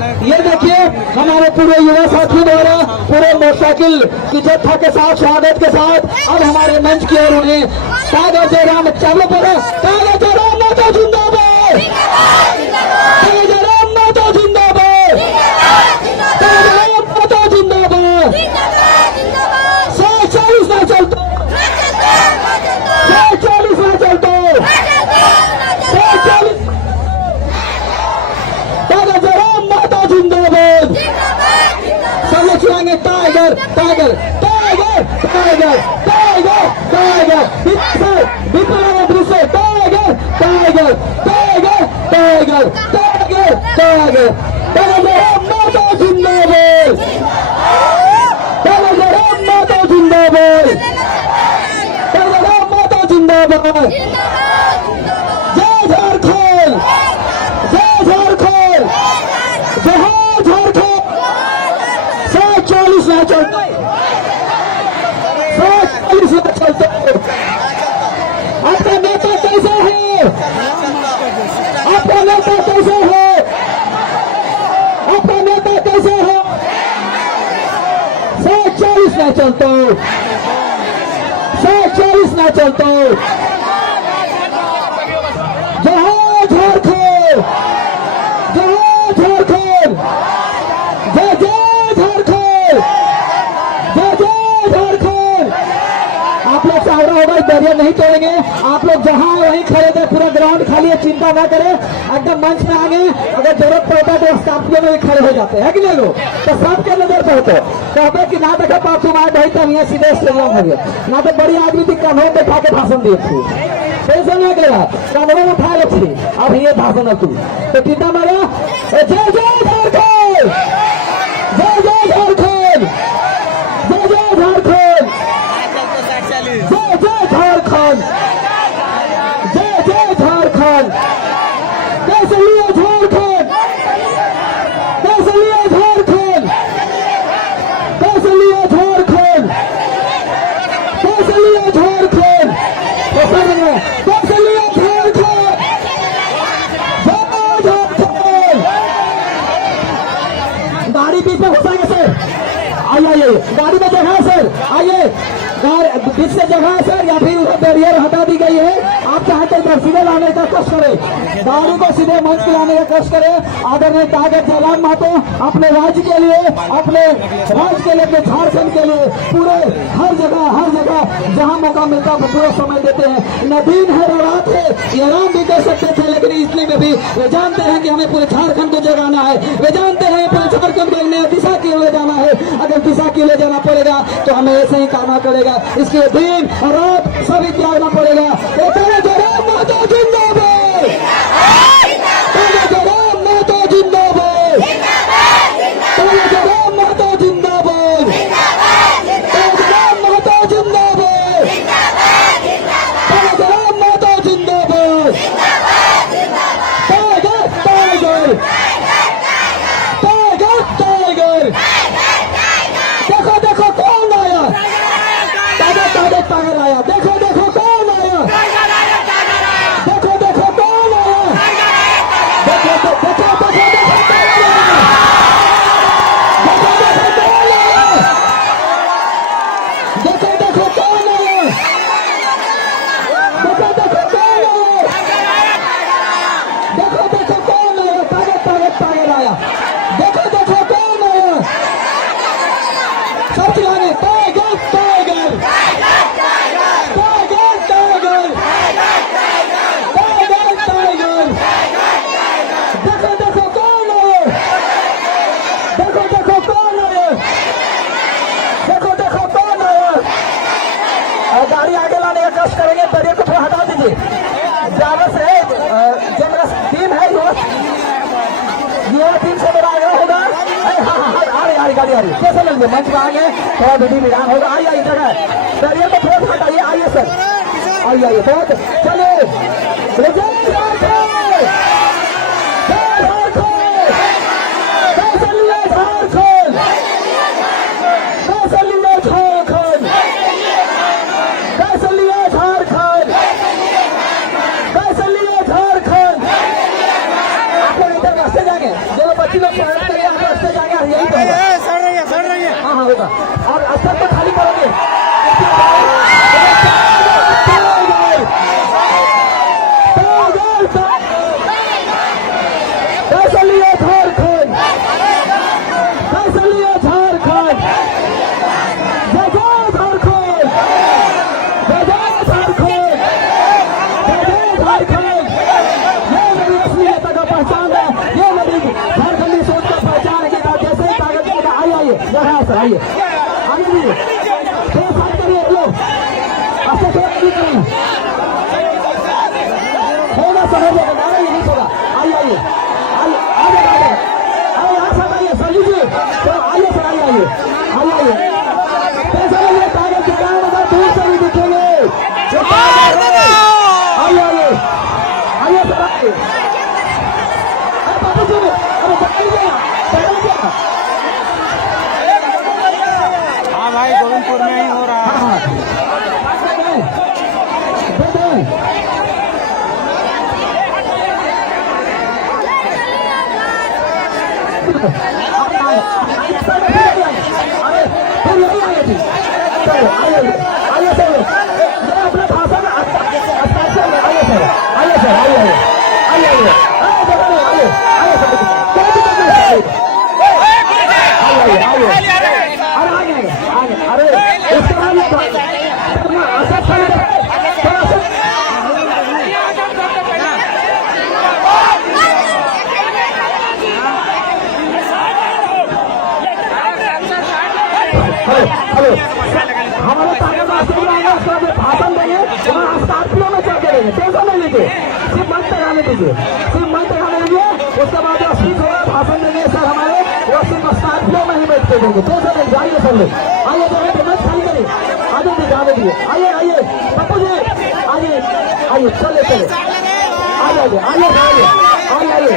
ये देखिए हमारे पूरे युवा साथी द्वारा पूरे मोटरसाइकिल की जत्था के साथ स्वागत के साथ अब हमारे मंच की ओर उन्हें तागर जयराम चावला पर तागर जयराम माता जिंदाबाद, तागर जयराम माता जिंदाबाद, तागर जयराम माता जिंदाबाद। 140 ना चलता, 140 ना चलता, 140 तागर जयराम माता जिंदाबाद। सब लोग चिल्लाएंगे tiger tiger tiger tiger tiger tiger tiger tiger tiger tiger tiger tiger tiger जयराम माता जिंदाबाद, तागर जयराम माता जिंदाबाद, तागर जयराम माता जिंदाबाद। जय झारखंड, जय झारखंड, जय झारखंड। 140 ना चलते, 140 ना चलते। आपका नेता कैसा है, आपका नेता कैसा है, आपका नेता कैसा है। 140 ना चलते, 140 ना चलते। जय झारखंड, जय झारखंड, जय जय झारखंड, जय जय झारखंड। आप लोग चाह होगा बैरियर नहीं तोड़ेंगे, आप लोग जहां वहीं खड़े थे, पूरा ग्राउंड खाली है, चिंता ना करें, एकदम मंच में आगे अगर जरूरत पड़ता है तो स्कॉर्पियो में भी खड़े हो जाते हैं कि नहीं लोग, तो सबके नजर पे होते कहते कि ना देखा पाप तुम आए भाई तब यहाँ सीधे स्टेडियम हो गया, ना तो बड़ी आदमी थी कन्हों पे खा के भाषण दिए थी, पैसा नहीं गया कन्हों में उठा ले थी, अब ये भाषण तू तो कितना मारा। जय जय झारखंड, जय जय झारखंड, जय जय झारखंड, जय जय झारखंड, जय जय झारखंड। कैसे लिया झारखंड, कैसे लिया झारखंड, कैसे लिया झारखंड, कैसे लिया झारखंड, कैसे लिया झारखंड, जय झारखंड। गाड़ी बीच में घुसाएंगे सर, आइए गाड़ी में जगह है सर, आइए बीच से जगह है सर, या फिर उधर बैरियर हटा दी गई है, आप चाहे तो इधर सीधे लाने का कष्ट करें, गाड़ी को सीधे मंच पे लाने का कष्ट करें। आदरणीय तागर जयराम महतो अपने राज्य के लिए, अपने राज्य के लिए, अपने झारखंड के लिए पूरे हर जगह जहां मौका मिलता है पूरा समय देते हैं। न दिन है न रात है, ये आराम भी कर सकते थे, लेकिन इसलिए में भी वे जानते हैं कि हमें पूरे झारखंड को जगाना है, वे जानते हैं पूरे झारखंड को नया दिशा की ओर ले जाना है। अगर दिशा की ओर ले जाना पड़ेगा तो हमें ऐसे ही करना पड़ेगा, इसलिए दिन और रात सभी त्यागना पड़ेगा। तागर जयराम माता जिंदाबाद, तागर जयराम माता जिंदाबाद, तागर जयराम माता जिंदाबाद, तागर जयराम माता जिंदाबाद, तागर जयराम माता जिंदाबाद। टाइगर टाइगर टाइगर टाइगर, देखो देखो कौन आया, तागर तागर तागर आया, देखो देखो कौन आया, देखो देखो कौन आया, देखो देखो देखो देखो देखो कौन आया, देखो देखो कौन आया, देखो देखो कौन आया, देखो देखो कौन आया, तागर तागर तागर आया, देखो देखो कौन आया। सब चिल्लाने tiger tiger tiger tiger tiger tiger, देखो देखो कौन है, देखो देखो कौन है, देखो देखो कौन है। गाड़ी आगे लाने का कष्ट करेंगे, बैरियर को थोड़ा हटा दीजिए, ज्यादा से जो टीम है युवा टीम से मेरा आगे होगा। आ रही गाड़ी आ रही, कैसे लग मंच में आगे थोड़ा विधि विधान होगा। आइए आइए जगह बैरियर को थोड़ा हटाइए, आइए सर, आइए आइए बहुत चलिए। जय झारखंड, जय झारखंड, कैसे लिया झारखंड, कैसे लिया झारखंड, कैसे लिया झारखंड, कैसे लिया झारखंड। आप लोग इधर रास्ते जाएंगे, जो बच्ची लोग यही तो होगा। सड़ रही है। हाँ हाँ होगा। और अस्तर तो खाली करोगे। कैसे लिए झारखंड, कैसे लिए झारखंड, जय जय झारखंड, जय जय झारखंड, जय जय झारखंड। ये मेरी असली नेता का पहचान है, ये मेरी झारखंडी सोच का पहचान है कि आप जैसे ही कागज का आइए यहाँ सर आइए आगे दीजिए थोड़ा साइड करिए लो ऐसे थोड़ा नहीं करें होगा समझ लेगा ना ये नहीं होगा आइए आइए आइए आगे आगे अरे यहाँ सर आइए सर लीजिए तो आइए सर आइए आइए आइए आइए कैसा लगे कागज के कारण अगर दूर से भी दिखेंगे आइए आइए आइए सर आइए अरे बाबू जी अरे बताइए हाँ भाई गोविंदपुर में ही हो रहा है। आइए सर अपना भाषण आइए सर आइए सर आइए आइए आइए आइए अरे इसके हेलो हमारे भाषण देंगे स्कॉर्पियो में चल के देंगे टेंशन नहीं लीजिए सिर्फ मंच तक आने दीजिए सिर्फ मंच तक आने दीजिए उसके बाद जो स्पीच होगा भाषण देंगे सर हमारे वो सिर्फ स्कॉर्पियो में ही बैठ के देंगे टेंशन नहीं आइए सर लोग आइए जगह मंच खाली करिए आगे दीजिए आगे दीजिए आइए आइए पप्पू जी आइए आइए चले चले आइए आइए आइए आइए आइए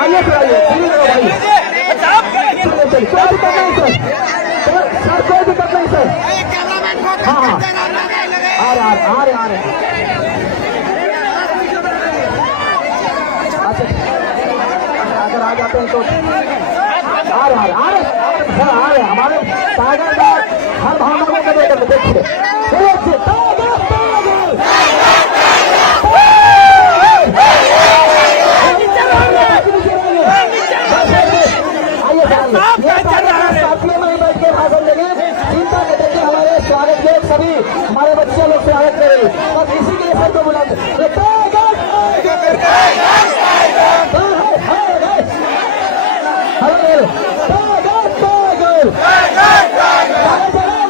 आइए सर आइए चलिए चलिए कोई दिक्कत नहीं सर सर कोई दिक्कत नहीं सर हाँ हाँ आ रहे अगर आ जाते हैं तो आ रहे हमारे टाइगर हर भावनाओं को लेकर देखिए स्वागत लोग सभी हमारे बच्चे लोग स्वागत करें और इसी के लिए सबको बुलाते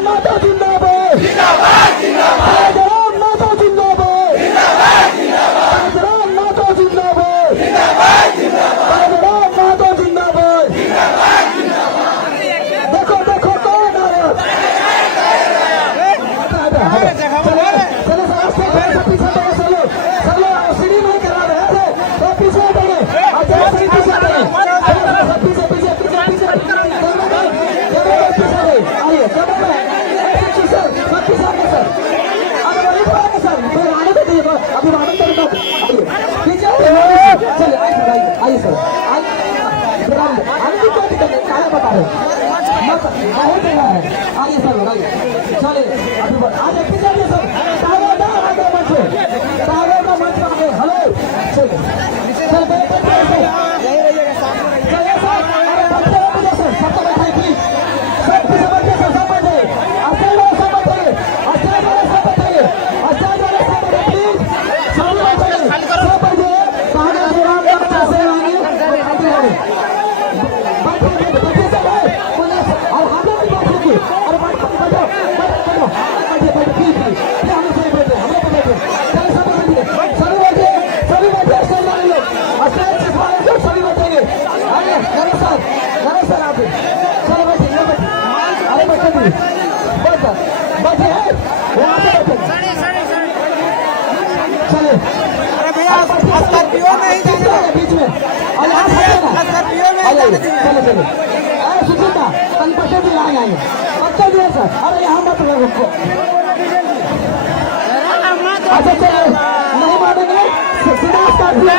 माता जिंदाबाद माता जिंदाबाद माता जिंदाबाद माता जिंदाबाद देखो देखो कौन आ रहा आइए सर आगे कोई दिक्कत नहीं क्या बता रहे बहुत जगह है आइए सर आइए चले अभी आगे पीछे आइए सर टावर आगे मंच टावर का मंच आगे हेलो चल यही रहिएगा चलिए सर अरे बच्चे बैठिए सर सबको बैठाइए प्लीज सब पीछे बैठिए सर सब बैठिए अच्छा सब बैठिए अच्छा सब बैठिए अच्छा सब बैठिए प्लीज सब बैठिए सब बैठिए कहां दौरान तक कैसे आएंगे स्कॉर्पियो में ही बीच में और यहाँ स्कॉर्पियो में चलो चलो अरे सुचिता कल बच्चे भी आए आएंगे बच्चे भी है सर अरे यहाँ मत रुको अच्छा चलो नहीं मानेंगे सीधा स्कॉर्पियो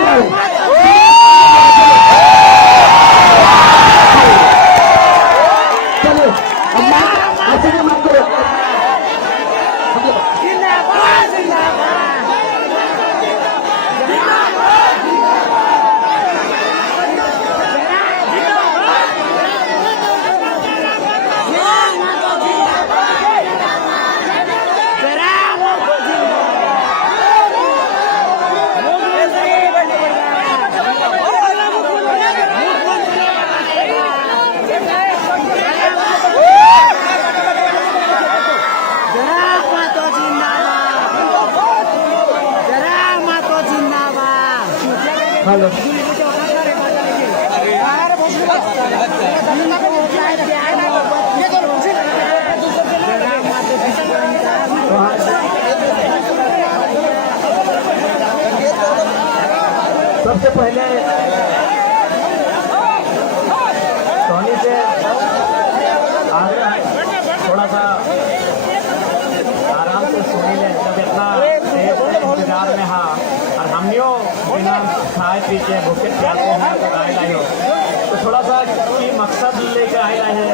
हेलो सबसे पहले सोनी से आग्रह है थोड़ा सा आराम से सुनी ले, जब इतना इंतजार में हाँ और हमनियों बिना खाए पी के भूखे प्यासे हैं तो आए लाए हो, तो थोड़ा सा की मकसद लेकर आए लाए है,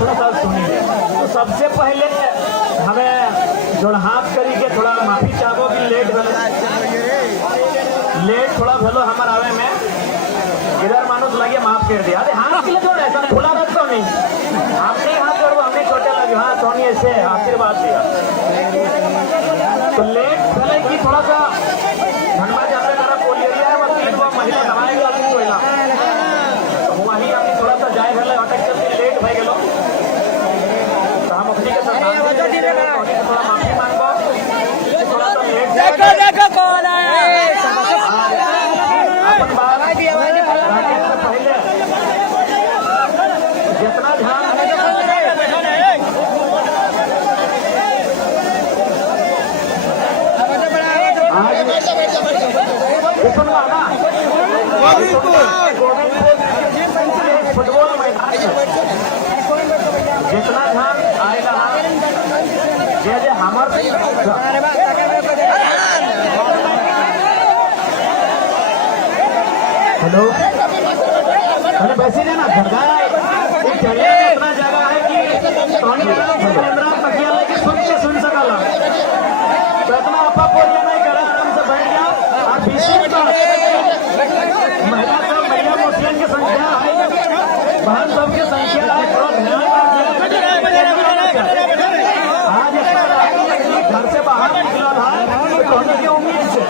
थोड़ा सा सुनी ले। तो सबसे पहले हमें जोड़ हाथ करी के थोड़ा माफी चाहो कि लेट थोड़ा भलो हमारे आवे में इधर मानुस लगे माफ कर दिया। अरे हाथ के जोड़ ऐसा खुला रख तो नहीं, आपने हाथ जोड़ो हमने छोटे लगे हाँ सोनी ऐसे आशीर्वाद दिया। तो लेट भले की थोड़ा सा धनबाद जाते जरा पोलियरिया है वकील वो महिला दवाएगा अपनी कोयला तो वहीं आपने थोड़ा सा जाए भले अटक चलते लेट भाई गलो तो हम अपनी के साथ थोड़ा माफी मांगो थोड़ा सा लेट देखो कौन है अपन बात से पहले जितना ध्यान फुटबॉल मैदान जितना ध्यान आएगा जे हमार हेलो अरे वैसे जाना घरदार एक जगह में इतना जगह है कि सोनी तकिया लेके सुन सकला तो इतना आपा कोरिया नहीं करा, आराम से बैठ जाओ। और विशेष महिला सब महिला मुस्लिम की संख्या है, बहन सब की संख्या है, थोड़ा आज इतना घर से बाहर निकला है तो सोनी की उम्मीद से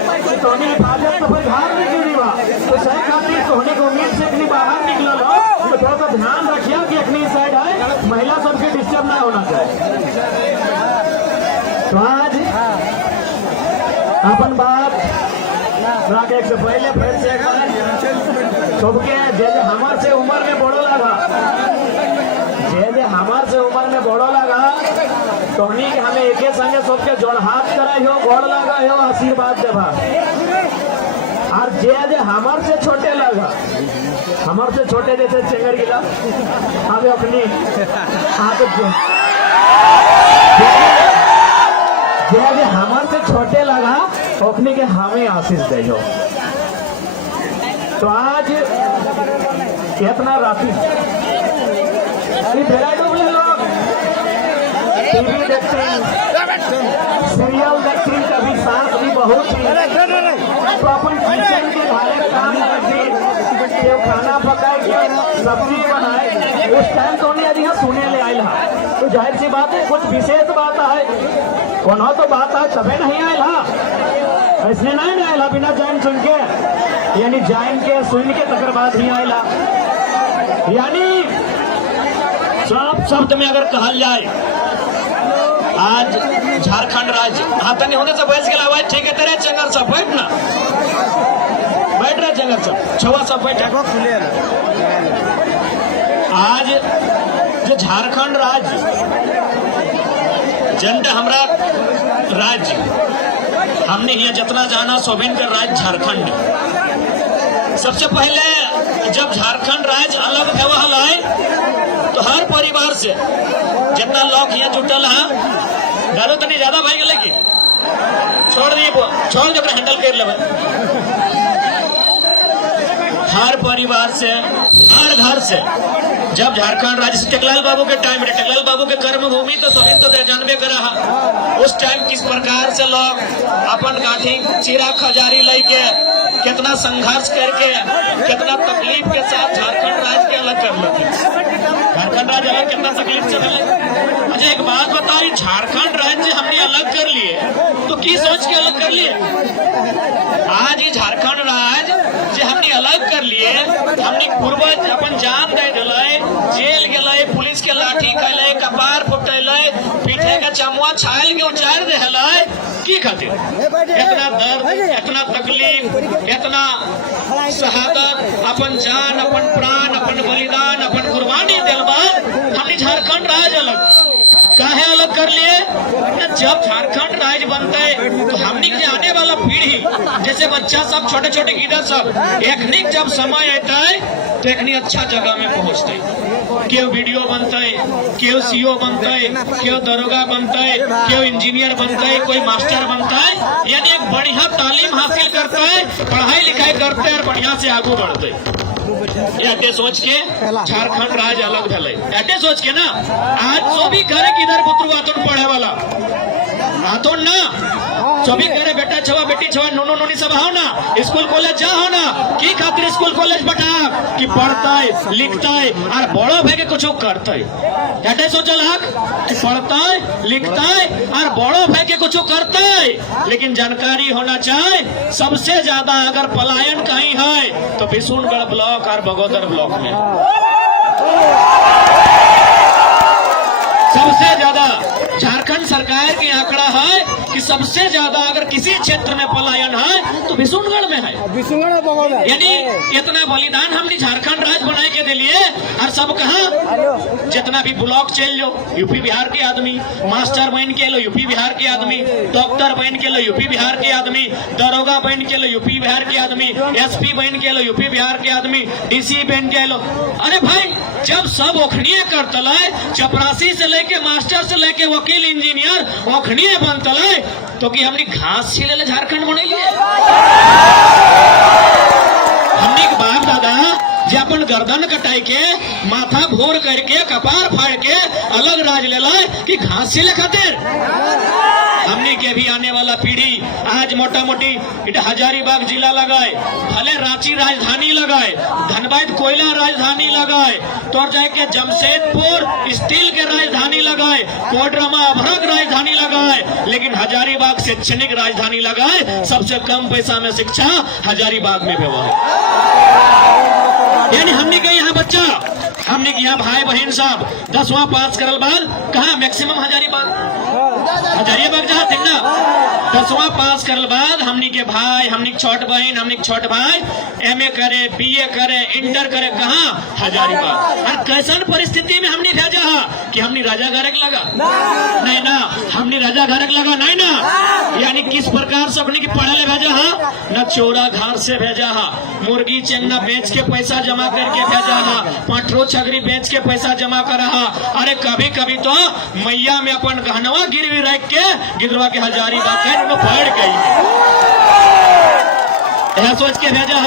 सोनी हिफाजत तो फिर घर निकली बा तो सही खातिर सोनी की उम्मीद से इतनी बाहर निकला हो तो थोड़ा सा ध्यान रखिए कि अपनी साइड है महिला सबके डिस्टर्ब ना होना चाहिए। तो आज अपन बात एक से पहले फिर से सबके जे हमार से उम्र में बड़ो लगा जे हमार से उम्र में बड़ो लगा सोनी के हमें एक संगे सबके जोड़ हाथ कराई हो गोड़ लगा हो आशीर्वाद देवा। और जे हमार से छोटे लगा हमार से छोटे जैसे चेंगर गिला हमें अपनी हाथ जे हमार से छोटे लगा अपने के हमें आशीष दे हो। तो आज इतना राशि डूबले लोग टीवी देखते सीरियल देखते कभी सांस भी बहुत ही तो अपन किचन के घरे काम करती खाना पकाए सब्जी बनाए उस टाइम तो नहीं अभी सुने ले आयल हा तो जाहिर सी बात है कुछ विशेष बात है कौन तो बात है तबे नहीं आयल हा ऐसे नहीं आयल हा बिना जान सुन के यानी जान के सुन के तकर बाद ही आयल हा। यानी साफ शब्द में अगर कहा जाए आज झारखंड राज्य हाँ तनी होने से बैठ के आवाज ठीक है तेरे चंगर सब बैठ ना बैठ रहे चंगर सब छवा सब बैठ आज जो झारखंड राज्य जनता हमारा राज्य हमने यहाँ जितना जाना सोबिन का राज्य झारखंड सबसे पहले जब झारखंड राज्य अलग व्यवहार आए तो हर परिवार से जितना लोग यहाँ जुटल है गालो तो नहीं ज्यादा भाई गले की छोड़ दिए छोड़ जब हैंडल कर ले हर परिवार से हर घर से जब झारखंड राज्य से टेकलाल बाबू के टाइम टेकलाल बाबू के कर्म भूमि तो सभी तो जानबे करा उस टाइम किस प्रकार से लोग अपन गांठी चीरा खजारी लेके कितना संघर्ष करके कितना तकलीफ के साथ झारखंड राज्य के अलग कर लेते झारखंड राज्य अलग कितना तकलीफ से चले। अच्छा एक बात बताओ झारखंड राज्य हमने अलग कर लिए तो की सोच के अलग कर लिए आज ये झारखंड राज्य जो हमने अलग कर लिए हमने पूर्वज अपन जान दे दिलाए जेल गए पुलिस के लाठी कैले कपार फुट रहे पीठे का चमुआ छायल के उचार दे हलाय की खातिर इतना दर्द इतना तकलीफ इतना शहादत अपन जान अपन प्राण अपन बलिदान अपन कुर्बानी दिलवा हमने झारखंड राज्य अलग काहे अलग कर लिए जब झारखंड राज्य बनता है तो हमने के आने वाला पीढ़ी जैसे बच्चा सब छोटे छोटे गिदर सब एखनिक जब समय आता है तो एखनी अच्छा जगह में पहुंचते क्यों वीडियो बनता है क्यों सीओ बनता है क्यों दरोगा बनता है क्यों इंजीनियर बनता है कोई मास्टर बनता है यानी एक बढ़िया तालीम हासिल करता है पढ़ाई लिखाई करते हैं और बढ़िया से आगे बढ़ते ऐसे सोच के झारखंड राज्य अलग भले ऐसे सोच के ना आज जो भी करे किधर पुत्र आतुन पढ़े वाला आतुन ना जो भी करे बेटा छवा बेटी छवा नोनो नोनी सब हो ना स्कूल कॉलेज जा हो ना की खातिर स्कूल कॉलेज बटा कि पढ़ता है लिखता है और बड़ो भाई के कुछ करता है ऐसे सोचल हक कि पढ़ता है लिखता है और बड़ो भाई के कुछ करता है लेकिन जानकारी होना चाहिए सबसे ज्यादा अगर पलायन कहीं है तो बिशुनगढ़ ब्लॉक और बगोदर ब्लॉक में सबसे ज्यादा झारखंड सरकार के आंकड़ा है कि सबसे ज्यादा अगर किसी क्षेत्र में पलायन है तो बिशुनगढ़ में है यानी इतना बलिदान हमने झारखंड राज्य बनाए के दे लिए और सब कहा जितना भी ब्लॉक चल लो यूपी बिहार के आदमी मास्टर बन के लो यूपी बिहार के आदमी डॉक्टर बन के लो यूपी बिहार के आदमी दरोगा बन के लो यूपी बिहार के आदमी एसपी बन के लो यूपी बिहार के आदमी डीसी बन के लो अरे भाई जब सब ओखनिये करतल चपरासी से लेके मास्टर से लेके वकील इंजीनियर ओखनिये बनतल तो कि हमने घास छीले ले झारखंड बने लिए हमने बाप दादा जे अपन गर्दन कटाई के माथा भोर करके कपार फाड़ के अलग राज ले लाए कि घास छीले खातिर हमने के भी आने वाला पीढ़ी आज मोटा मोटी हजारीबाग जिला लगाए भले रांची राजधानी लगाए धनबाद कोयला राजधानी लगाए तो जाके जमशेदपुर स्टील के राजधानी लगाए कोडरमा अभरक राजधानी लगाए लेकिन हजारीबाग शैक्षणिक राजधानी लगाए सबसे कम पैसा में शिक्षा हजारीबाग में व्यवहार यानी हमने के यहाँ बच्चा हमने के यहाँ भाई बहन सब 10वां पास करल बाद कहा मैक्सिमम हजारीबाग जहाँ थे ना 10वां पास करल बाद हमने के भाई हमने छोट बहन हमने छोट भाई एमए करे बीए करे इंटर करे कहा हजारीबाग और कैसन परिस्थिति में हमने भेजा कि हमने राजा घरक लगा नहीं ना हमने राजा घरक लगा नहीं ना यानी किस प्रकार से अपने की पढ़े ले भेजा न चोरा घर से भेजा मुर्गी चंगना बेच के पैसा जमा करके भेजा पटरो छगरी बेच के पैसा जमा करा अरे कभी कभी तो मैया में अपन गहनवा गिरवी रख के गिदरवा के हजारीबाग में बढ़ गई यह सोच के भेजा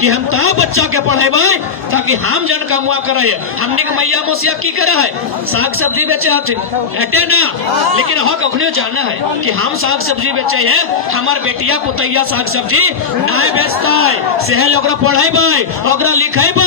कि हम ता बच्चा के पढ़ेबे ताकि हम जन कमुआ करे हमने के मैया मोसिया की करे है साग सब्जी बेचे थे एटे ना लेकिन हो कखने जाना है कि हम साग सब्जी बेचे है हमार बेटिया पुतैया साग सब्जी नहीं बेचता है सेहल ओकरा पढ़ेबे ओकरा लिखेबे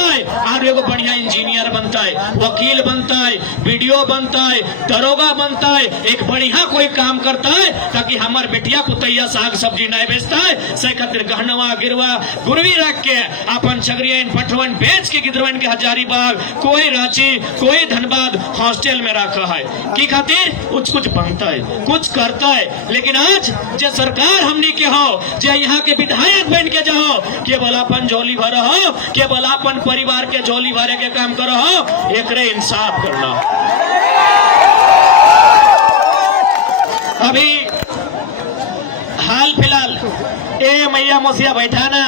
और एगो बढ़िया इंजीनियर बनता है वकील बनता है वीडियो बनता है दरोगा बनता है एक बढ़िया कोई काम करता है ताकि हमार बेटिया पुतैया साग सब्जी नहीं बेचता है से खातिर गहनवा गिरवा गुरवी रख के अपन छगरियन पटवन बेच के गिदरवन के हजारीबाग कोई रांची कोई धनबाद हॉस्टल में रखा है की खातिर कुछ बनता है कुछ करता है लेकिन आज जो सरकार हमनी के हो जो यहाँ के विधायक बन के जाओ केवल अपन झोली भर हो केवल अपन परिवार के झोली भरे के काम करो हो एकरे इंसाफ करना अभी हाल फिलहाल ए मैया मोसिया बैठा ना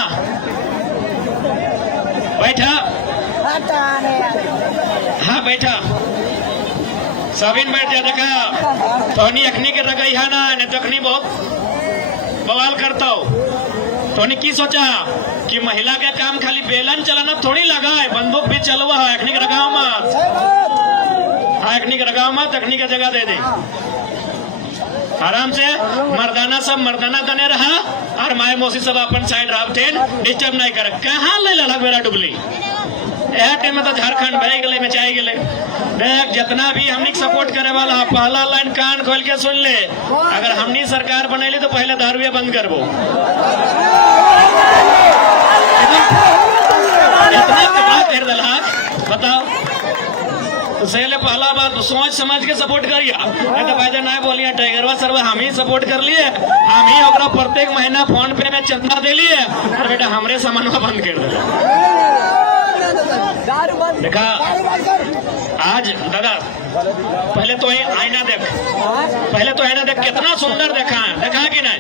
बैठा हाँ बैठा सबिन बैठ जा देखा तोनी अखनी के रगई है ना नहीं तो अखनी बहुत बवाल करता हो तोनी की सोचा कि महिला के काम खाली बेलन चलाना थोड़ी लगा है बंदूक भी चलवा है अखनी के रगाव मत हाँ अखनी के रगाव मत अखनी का जगह दे दे आराम से मर्दाना सब मर्दाना तने रहा और माए मौसी सब अपन साइड रहते डिस्टर्ब नहीं कर कहाँ ले लड़क बेरा डुबली टाइम में तो झारखंड बह गए मचाई गए देख जितना भी हमनी सपोर्ट करे वाला पहला लाइन कान खोल के सुन ले अगर हमनी सरकार बनैली तो पहले दारुए बंद करबो इतना कमा कर दलहा बताओ उससे पहला बात सोच समझ के सपोर्ट करिए, नहीं तो फायदे ना बोलिए टाइगरवा सर हम ही सपोर्ट कर लिए, हम ही ओकरा प्रत्येक महीना फोन पे में चंदा दे लिए और बेटा हमरे सामानवा बंद कर दिया। देखा आज दादा पहले तो आईना देख, पहले तो आईना देख कितना सुंदर देखा है, देखा कि नहीं,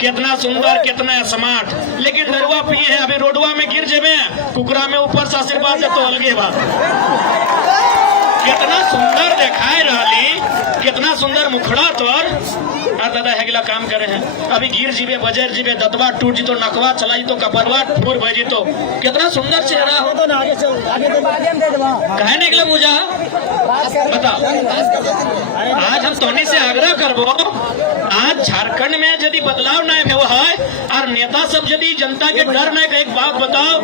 कितना सुंदर कितना स्मार्ट, लेकिन दरुआ पिए हैं अभी रोडवा में गिर जेबे कुकरा में ऊपर से आशीर्वाद तो अलगे बात। कितना सुंदर देखाए रही, कितना सुंदर मुखड़ा तोर दादा हेगला काम करे हैं, अभी गिर जीवे बजर जीवे दतवा टूट जी तो नकवा चलाई तो कपरवा फूर भजी तो कितना सुंदर चेहरा हो कहे निकले पूजा बता। आज हम तोनी से आग्रह करबो, आज झारखंड में यदि बदलाव नहीं हुआ है और नेता सब यदि जनता के डर नहीं, एक बात बताओ,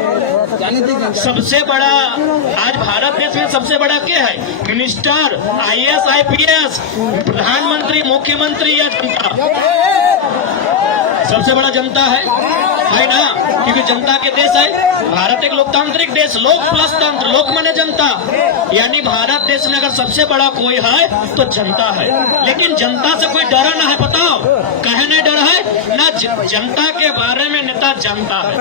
सबसे बड़ा आज भारत देश में सबसे बड़ा क्या है, मिनिस्टर, IAS IPS, प्रधानमंत्री, मुख्यमंत्री या जनता, सबसे बड़ा जनता है ना, क्योंकि जनता के देश है भारत, एक लोकतांत्रिक देश, लोक प्लस तंत्र, लोक माने जनता, यानी भारत देश में अगर सबसे बड़ा कोई है तो जनता है। लेकिन जनता से कोई डरा ना है, बताओ कहे नहीं डर है ना, जनता के बारे में नेता जानता है,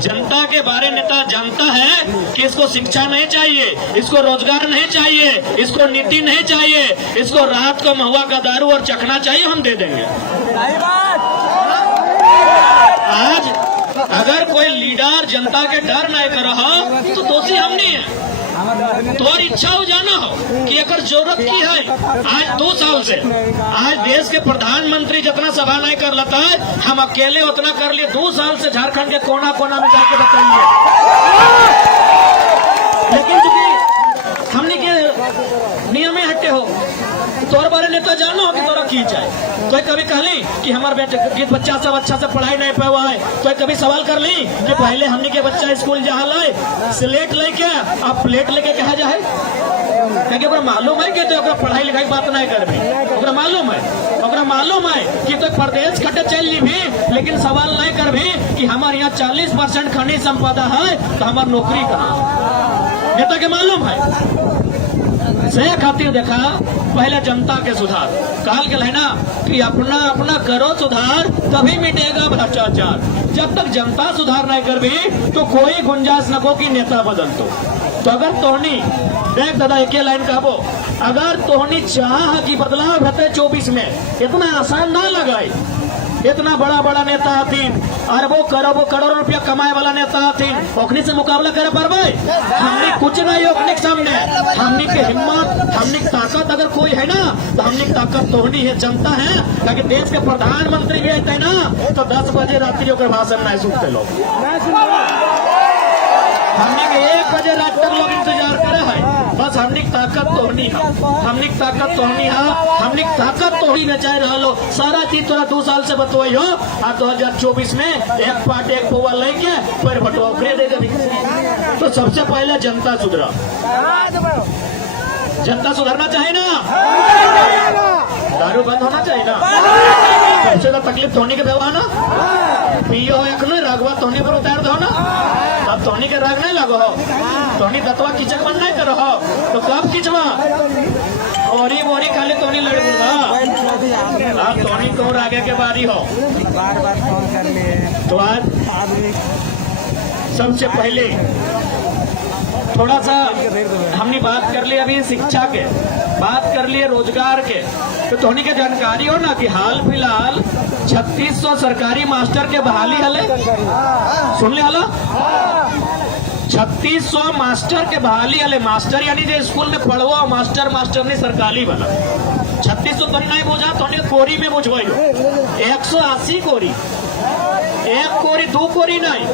जनता के बारे में नेता जानता है कि इसको शिक्षा नहीं चाहिए, इसको रोजगार नहीं चाहिए, इसको नीति नहीं चाहिए, इसको रात को महुआ का दारू और चखना चाहिए, हम दे देंगे। आज अगर कोई लीडर जनता के डर नहीं कर रहा तो दोषी हम नहीं है, तो इच्छा हो जाना हो कि अगर जरूरत की है। आज 2 साल से आज देश के प्रधानमंत्री जितना सभा नहीं कर लेता है, हम अकेले उतना कर लिए। 2 साल से झारखंड के कोना कोना में जाके बताइए, लेकिन चूंकि हमने के नियम हटे हो, तोर बारे नेता जानो कि तोरा की चाहे। कोई कभी कहली कि हमारे बेटे बच्चा सब अच्छा से पढ़ाई नहीं पाया है, कोई कभी सवाल कर ली कि पहले हमने के बच्चा स्कूल जहाँ लाए स्लेट लेके अब प्लेट लेके कहा जाए, क्योंकि ओकरा मालूम है कि तो ओकरा पढ़ाई लिखाई बात नहीं करबी, ओकरा मालूम है कि तो प्रदेश खटे चल भी, लेकिन सवाल नहीं करबी कि हमारे यहाँ 40% खनिज संपदा है तो हमारी नौकरी कहाँ, नेता के मालूम है। से खातिर देखा पहले जनता के सुधार काल के लेना कि अपना अपना करो सुधार तभी मिटेगा भ्रष्टाचार। जब तक जनता सुधार नहीं कर भी तो कोई गुंजाइश न हो कि नेता बदल तो अगर तोहनी देख दादा एक लाइन कहबो, अगर तोहनी चाह कि बदलाव होते 24 में, इतना आसान ना लगाई, इतना बड़ा बड़ा नेता हथिन, अरबों करोड़ों रुपया कमाए वाला नेता हथिन, ओखनी से मुकाबला करे पारबे? हमने कुछ नहीं ओखनी के सामने, हमने की हिम्मत, हमने की ताकत अगर कोई है ना तो हमने की ताकत तोहनी है, जनता है। ताकि देश के प्रधानमंत्री भी आते ना तो 10 बजे रात्रि के भाषण नहीं सुनते लोग, हमने के 1 बजे रात तक लोग इंतजार करे है। बस हमने की ताकत तोहनी है, हमने की ताकत तोहनी है, हमने की ताकत तोहनी बेचाए रहो। सारा चीज तोरा 2 साल से बतवाई हो, और 2024 में एक पार्ट एक पौवा लेके पर बटोकरे दे दे। तो सबसे पहले जनता सुधरा, जनता सुधरना चाहिए ना, दारू बंद होना चाहिए ना, सबसे ज्यादा तकलीफ धोनी के व्यवहार ना, पियो हो एक रागवा धोनी पर उतार दो ना, अब धोनी के राग नहीं लगो हो, धोनी दतवा किचक बंद नहीं करो हो तो कब किचवा ओरी बोरी खाली धोनी लड़ूंगा, अब धोनी तो आगे के बारी हो। बार फोन कर लिए तो आज सबसे पहले थोड़ा सा हमने बात कर ली, अभी शिक्षा के बात कर लिए, रोजगार के, तो धोनी के जानकारी हो ना कि हाल फिलहाल 3600 सरकारी मास्टर के बहाली हले, सुन ले हाला 3600 मास्टर के बहाली हले। मास्टर यानी जो स्कूल में पढ़वा मास्टर नहीं सरकारी वाला 3600 तो नहीं बुझा, तो कोरी में बुझवाई 180 कोरी, 1 कोरी 2 कोरी नहीं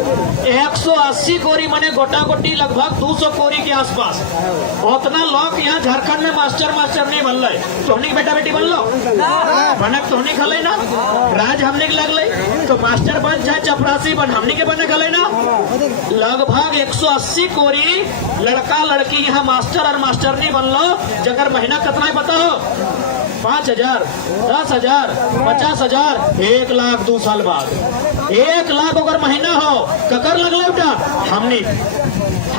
180 कोरी माने गोटा गोटी लगभग 200 कोरी के आसपास। उतना लोग यहाँ झारखंड में मास्टर नहीं बन रहे, तोहनी बेटा बेटी बन लो, बनक तोहनी खले ना, राज हमने के लग ले तो मास्टर बन चाहे चपरासी बन, हमने के बने खले ना। लगभग 180 कोरी लड़का लड़की यहाँ मास्टर और मास्टर नहीं बन लो, जगह महीना कितना है बताओ, 5000, 10,000, 50,000, 1 लाख 2 साल बाद 1 लाख अगर महीना हो ककर लगल बेटा,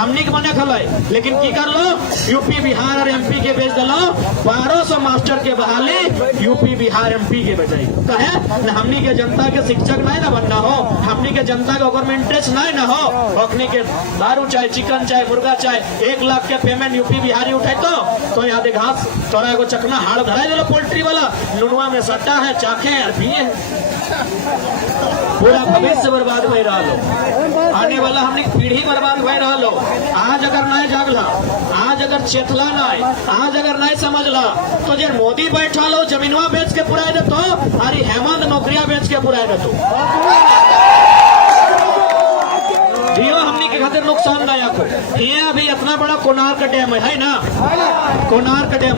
हमनी के बने खल लेकिन की कर लो यूपी बिहार और एमपी के बेच दिलो 1200 मास्टर के बहाली यूपी बिहार एमपी के बजाई कहे न हमनी के जनता के शिक्षक नहीं ना बनना हो, हमनी के जनता के ओकर में इंटरेस्ट नहीं ना हो, हमनी के दारू चाहे चिकन चाहे मुर्गा चाहे 1 लाख के पेमेंट यूपी बिहारी उठे तो यहाँ दे घास तोरा एगो चकना हाड़ धरा दिलो पोल्ट्री वाला नुनवा में सट्टा है चाखे और पिए पूरा भविष्य बर्बाद हो रहा लो, आने वाला हमने पीढ़ी बर्बाद हो रहा लो। आज अगर नहीं जागला, आज अगर चेतला नहीं, आज अगर नहीं समझला तो जे मोदी बैठा लो जमीनवा बेच के पुराए दे तो अरे हेमंत नौकरिया बेच के पुराए दे तो जियो हमने के खातिर नुकसानदायक हो। ये अभी इतना बड़ा कोनार का डैम है ना, कोनार का डैम।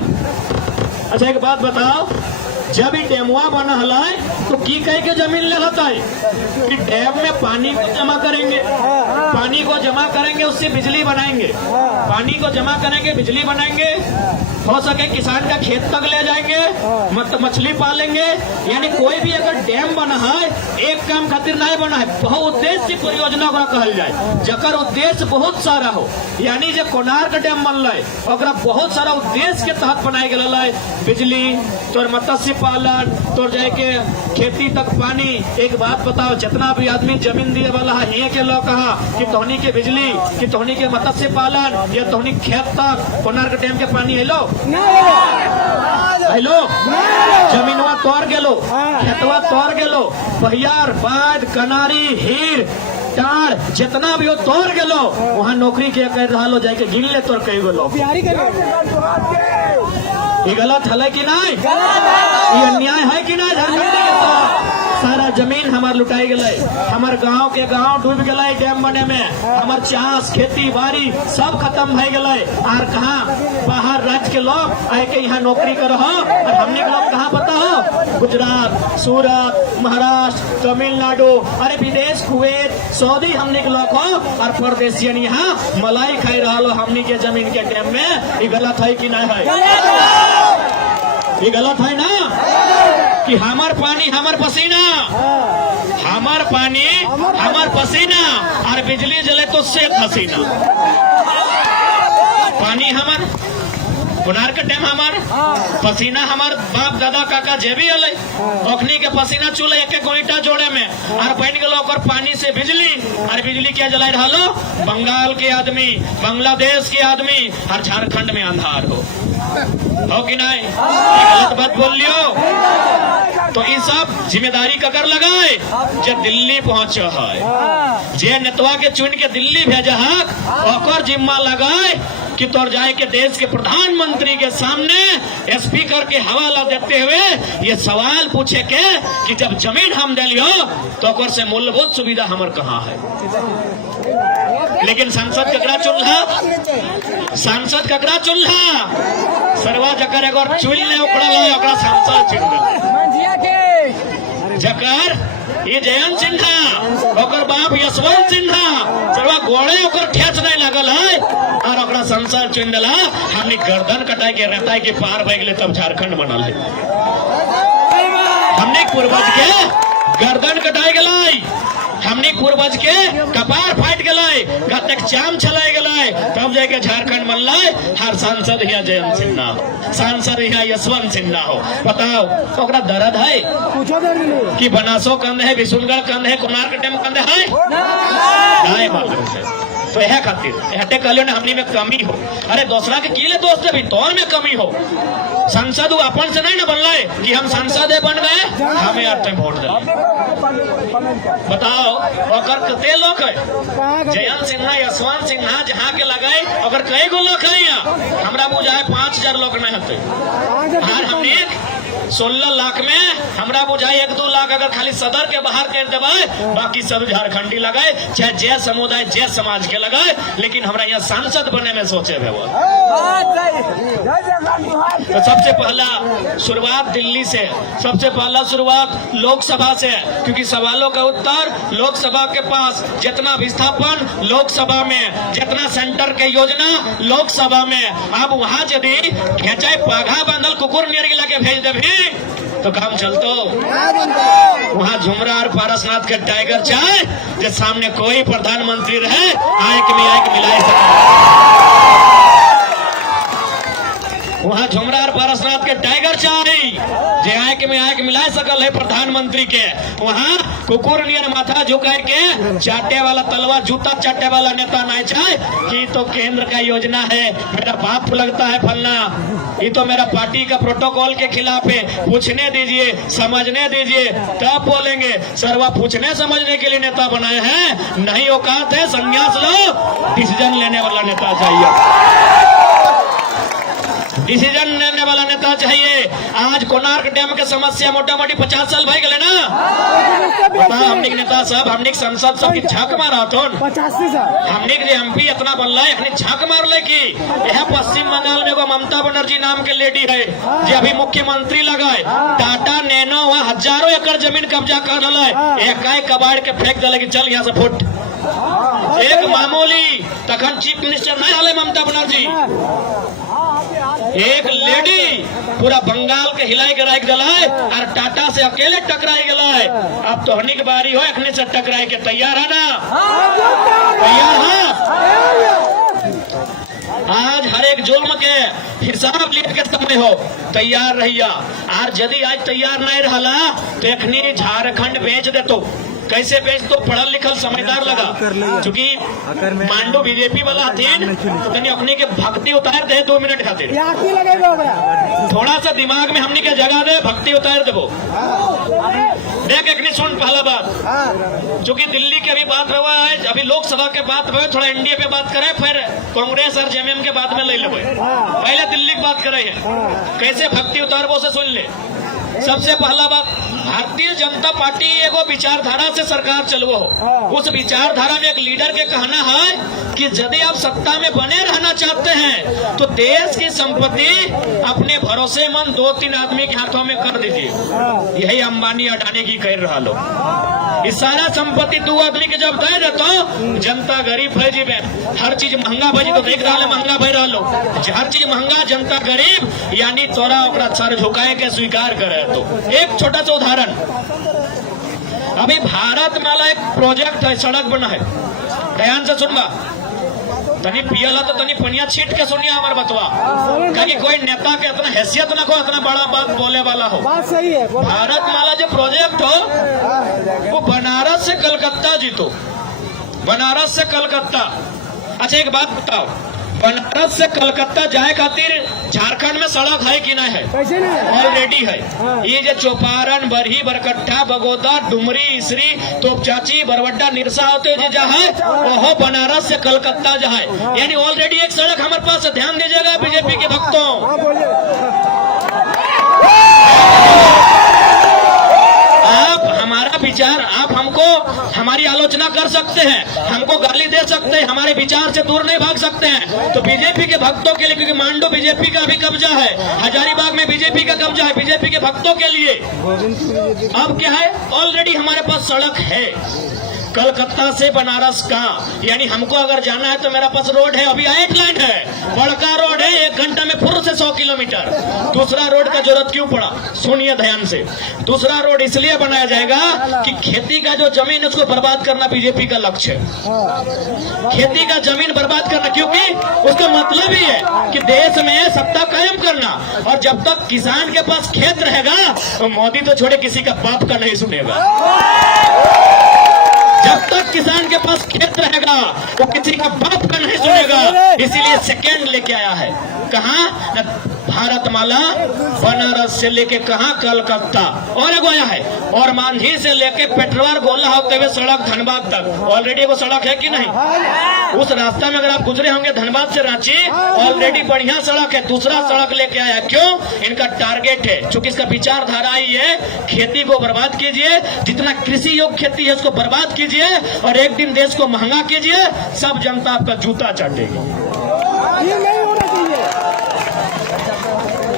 अच्छा एक बात बताओ, जब ये डैमवा बना हलाय तो की कह के जमीन ले लेता है कि डैम में पानी को जमा करेंगे, पानी को जमा करेंगे उससे बिजली बनाएंगे, पानी को जमा करेंगे बिजली बनाएंगे, हो सके किसान का खेत तक ले जाएंगे, मछली पालेंगे। यानी कोई भी अगर डैम बना है एक काम खातिर नहीं बना है, बहुउद्देश्य परियोजना का कहल जाए जकर उद्देश्य बहुत सारा हो। यानी जो कोनार का डैम बनल है बहुत सारा उद्देश्य के तहत बनाए गए, बिजली तोर मत्स्य पालन तोर जाके खेती तक पानी। एक बात बताओ, जितना भी आदमी जमीन दिए वाला है ये के लोग कहा कि तोहनी के बिजली कि तोहनी के मत्स्य पालन या तोहनी खेत तक कोनार के डैम के पानी हेलो हेलो जमीनवा तोड़ गेलो, खेतवा तोड़ गेलो, बहियार बाद कनारी हीर टार जितना भी हो तोड़ गेलो, वहाँ नौकरी के कर रहा लो जाके गिन ले तोड़ कई गेलो। ये गलत है कि नहीं? ये अन्याय है कि नहीं? झारखंड के सारा जमीन हमार लुटाई गए, हमार गांव के गांव डूब गए डैम बने में, हमार चास खेती बाड़ी सब खत्म हो गए। और कहाँ बाहर राज्य के लोग आए के यहाँ नौकरी कर रहो, और हमने के लोग कहाँ पता हो? गुजरात, सूरत, महाराष्ट्र, तमिलनाडु, अरे विदेश कुवैत सऊदी हमने के लोग हो, और परदेशियन यहाँ मलाई खाई रहा लो हमने के जमीन के डैम में। ये गलत है कि नहीं है? ये गलत है ना कि हमार पानी हमार पसीना, हमार पानी हमार पसीना और बिजली जले तो शेख हसीना। पानी हमार, कोनार का डैम हमार, पसीना हमार बाप दादा काका जे भी अल ओखनी के पसीना चूल्हे एक एक ईटा जोड़े में और बन गलो और पानी से बिजली, और बिजली क्या जलाए रहा लो? बंगाल के आदमी, बांग्लादेश के आदमी, और झारखंड में अंधार हो कि नहीं? गलत बात बोल लियो तो ये सब जिम्मेदारी ककर लगाए जे दिल्ली पहुंच है, जे नेतवा के चुन के दिल्ली भेजा है ओकर जिम्मा लगाए कि तोर जाए के देश के प्रधानमंत्री के सामने स्पीकर के हवाला देते हुए ये सवाल पूछे के कि जब जमीन हम दिलियो तो ओकर से मूलभूत सुविधा हमर कहाँ है। लेकिन सांसद ककरा चुनला, सांसद ककरा चुनला? सरवा जकर एगो चुन ले ओकरा सांसद चुन जकर ये जयंत सिन्हा ओकर बाप यशवंत सिन्हा सरवा गोड़े ओकर ठेच नहीं लगल है और ओकरा संसद चुन दिला। हमने गर्दन कटाई के रहता है कि पार बह गए तब झारखंड बनल है। हमने पूर्वज के गर्दन कटाई गलाई, हमने पूर्वज के कपार फाट गए, तक चाम चलाए गए, तब जाके झारखंड बनल। हर सांसद यहाँ जयंत सिन्हा हो, सांसद यहाँ यशवंत सिन्हा हो। बताओ ओकरा दर्द है कि बनासो कंद है, विशुनगढ़ कंद है, कोनार का डैम कंद है? नहीं मालूम है। तो यह खातिर हटे कहलियो ना हमनी में कमी हो। अरे दूसरा के किले दोस्त भी तौर में कमी हो। सांसद अपन से नहीं ना बनल है कि हम सांसद बन गए हमें आते वोट दे। बताओ अगर कते लोग है जयंत सिन्हा यशवंत सिन्हा जहाँ के लगाए अगर कई गो लोग है यहाँ हमरा बुझाए 5000 लोग नहीं होते। और हमने 16 लाख में हमरा बुझाए 1-2 लाख अगर खाली सदर के बाहर कर देवे, बाकी सब झारखंडी लगाए चाहे जय समुदाय जय समाज के लगाए, लेकिन हमरा यहाँ सांसद बने में सोचे हुए। तो सबसे पहला शुरुआत दिल्ली से, सबसे पहला शुरुआत लोकसभा से, क्योंकि सवालों का उत्तर लोकसभा के पास, जितना विस्थापन लोकसभा में, जितना सेंटर के योजना लोकसभा में। अब वहाँ यदि खेचाई पाघा बांधल कुकुर नियर गिला के भेज दे तो काम चलतो। वहाँ झुमरा और पारसनाथ के टाइगर चाय जे सामने कोई प्रधानमंत्री रहे आंख में आंख मिलाए वहाँ झुमरा और पारसनाथ के टाइगर चाय जे आंख में आंख मिला सकल है प्रधानमंत्री के। वहाँ कुकुर नियर माथा झुका के चाटे वाला तलवार जूता चाटे वाला नेता नहीं चाहे कि तो केंद्र का योजना है, मेरा बाप लगता है फलना, ये तो मेरा पार्टी का प्रोटोकॉल के खिलाफ है, पूछने दीजिए समझने दीजिए तब बोलेंगे। सरवा पूछने समझने के लिए नेता बनाए हैं, नहीं औकात है संन्यास लो। डिसीजन लेने वाला नेता चाहिए, डिसीजन लेने वाला नेता चाहिए। आज कोणार्क डैम के समस्या मोटा मोटी 50 साल भाई गए ना। बता हमने नेता साहब, हमने संसद सब की झाक मारा तो 85 साल हमने के एमपी इतना बन रहा है, झाक मार ले की यह पश्चिम बंगाल में एगो ममता बनर्जी नाम के लेडी है जो अभी मुख्यमंत्री लगाए टाटा नैनो वहाँ हजारों एकड़ जमीन कब्जा कर रहा है, एक कबाड़ के फेंक दिले कि चल यहाँ से फुट। एक मामूली तखन चीफ मिनिस्टर नहीं हले ममता बनर्जी, एक लेडी पूरा बंगाल के हिलाई के रख दिला है और टाटा से अकेले टकराई गला है। अब तो हनी की बारी हो अखने से टकराई के तैयार है ना, तैयार है। आज हर एक जुल्म के हिसाब लिए के समय हो तैयार रहिया। और यदि आज तैयार नहीं रहला तो अखनी झारखंड बेच दे तो कैसे बेच तो पढ़ल लिखल समझदार लगा, क्योंकि मांडो बीजेपी वाला हथिन तो तनी अपने के भक्ति उतार दे 2 मिनट खातिर, थोड़ा सा दिमाग में हमने के जगह दे भक्ति उतार देवो। देख एक सुन पहला बात, चूंकि दिल्ली की अभी बात हुआ है, अभी लोकसभा के बात हुए, थोड़ा एनडीए पे बात करें, फिर कांग्रेस और जेएमएम के बाद में ले ले। पहले दिल्ली की बात करे है, कैसे भक्ति उतार वो से सुन ले। सबसे पहला बात, भारतीय जनता पार्टी एगो विचारधारा से सरकार चलवो हो, उस विचारधारा में एक लीडर के कहना है कि यदि आप सत्ता में बने रहना चाहते हैं तो देश की संपत्ति अपने भरोसेमंद 2-3 आदमी के हाथों में कर दीजिए। यही अंबानी अडानी की कह रहा लो, इस सारा संपत्ति 2 आदमी के जब दे देतो जनता गरीब है जी, हर चीज महंगा भाई तो देख रहा है महंगा भाई रहा लो, हर चीज महंगा जनता गरीब, यानी तोरा ओकरा सर झुकाए के स्वीकार करे। तो एक छोटा सा उदाहरण, अभी भारत माला एक प्रोजेक्ट है, सड़क बना है, ध्यान से सुनवा, तनी पियला तो तनी पनिया छीट के सुनिया हमारे बतवा, कहीं कोई नेता के इतना हैसियत ना को इतना बड़ा बात बोले वाला हो। बात सही है। भारत माला जो प्रोजेक्ट हो वो बनारस से कलकत्ता जीतो, बनारस से कलकत्ता। अच्छा एक बात बताओ, बनारस से कलकत्ता जाए खातिर झारखंड में सड़क है कि नहीं है? कैसे नहीं? ऑलरेडी है। ये जो चौपारण, बरही, बरकट्ठा, बगोदा, डुमरी, इसरी, तोपचाची, बरवड्डा, निरसा होते जो है वो बनारस से कलकत्ता जो है, यानी ऑलरेडी एक सड़क हमारे पास। ध्यान दीजिएगा बीजेपी के भक्तों, आप हमारा विचार, आप हमको हमारी आलोचना कर सकते हैं, हमको गाली दे सकते हैं, हमारे विचार से दूर नहीं भाग सकते हैं। तो बीजेपी के भक्तों के लिए, क्योंकि मांडो बीजेपी का भी कब्जा है, हजारीबाग में बीजेपी का कब्जा है, बीजेपी के भक्तों के लिए अब क्या है, ऑलरेडी हमारे पास सड़क है कलकत्ता से बनारस का, यानी हमको अगर जाना है तो मेरा पास रोड है, अभी 8 लाइन है, बड़का रोड है, 1 घंटा में फुर से 100 किलोमीटर। दूसरा रोड का जरूरत क्यों पड़ा, सुनिए ध्यान से। दूसरा रोड इसलिए बनाया जाएगा कि खेती का जो जमीन है उसको बर्बाद करना बीजेपी का लक्ष्य है, खेती का जमीन बर्बाद करना, क्योंकि उसका मतलब ही है कि देश में सत्ता कायम करना, और जब तक किसान के पास खेत रहेगा तो मोदी तो छोड़े किसी का बाप का नहीं सुनेगा। जब तक किसान के पास खेत रहेगा वो किसी का बाप का नहीं सुनेगा। इसीलिए सेकेंड लेके आया है, कहाँ, भारत माला बनारस से लेके कहाँ, कलकत्ता, और एगो आया है, और मांझी से लेके पेटरवार गोला होते हुए सड़क धनबाद तक, ऑलरेडी वो सड़क है कि नहीं? उस रास्ता में अगर आप गुजरे होंगे धनबाद से रांची, ऑलरेडी बढ़िया सड़क है। दूसरा सड़क लेके आया, क्यों? इनका टारगेट है, चूंकि इसका विचारधारा ही है खेती को बर्बाद कीजिए, जितना कृषि योग्य खेती है उसको बर्बाद कीजिए, और एक दिन देश को महंगा कीजिए, सब जनता आपका जूता चाटेगी। ये नहीं होना चाहिए।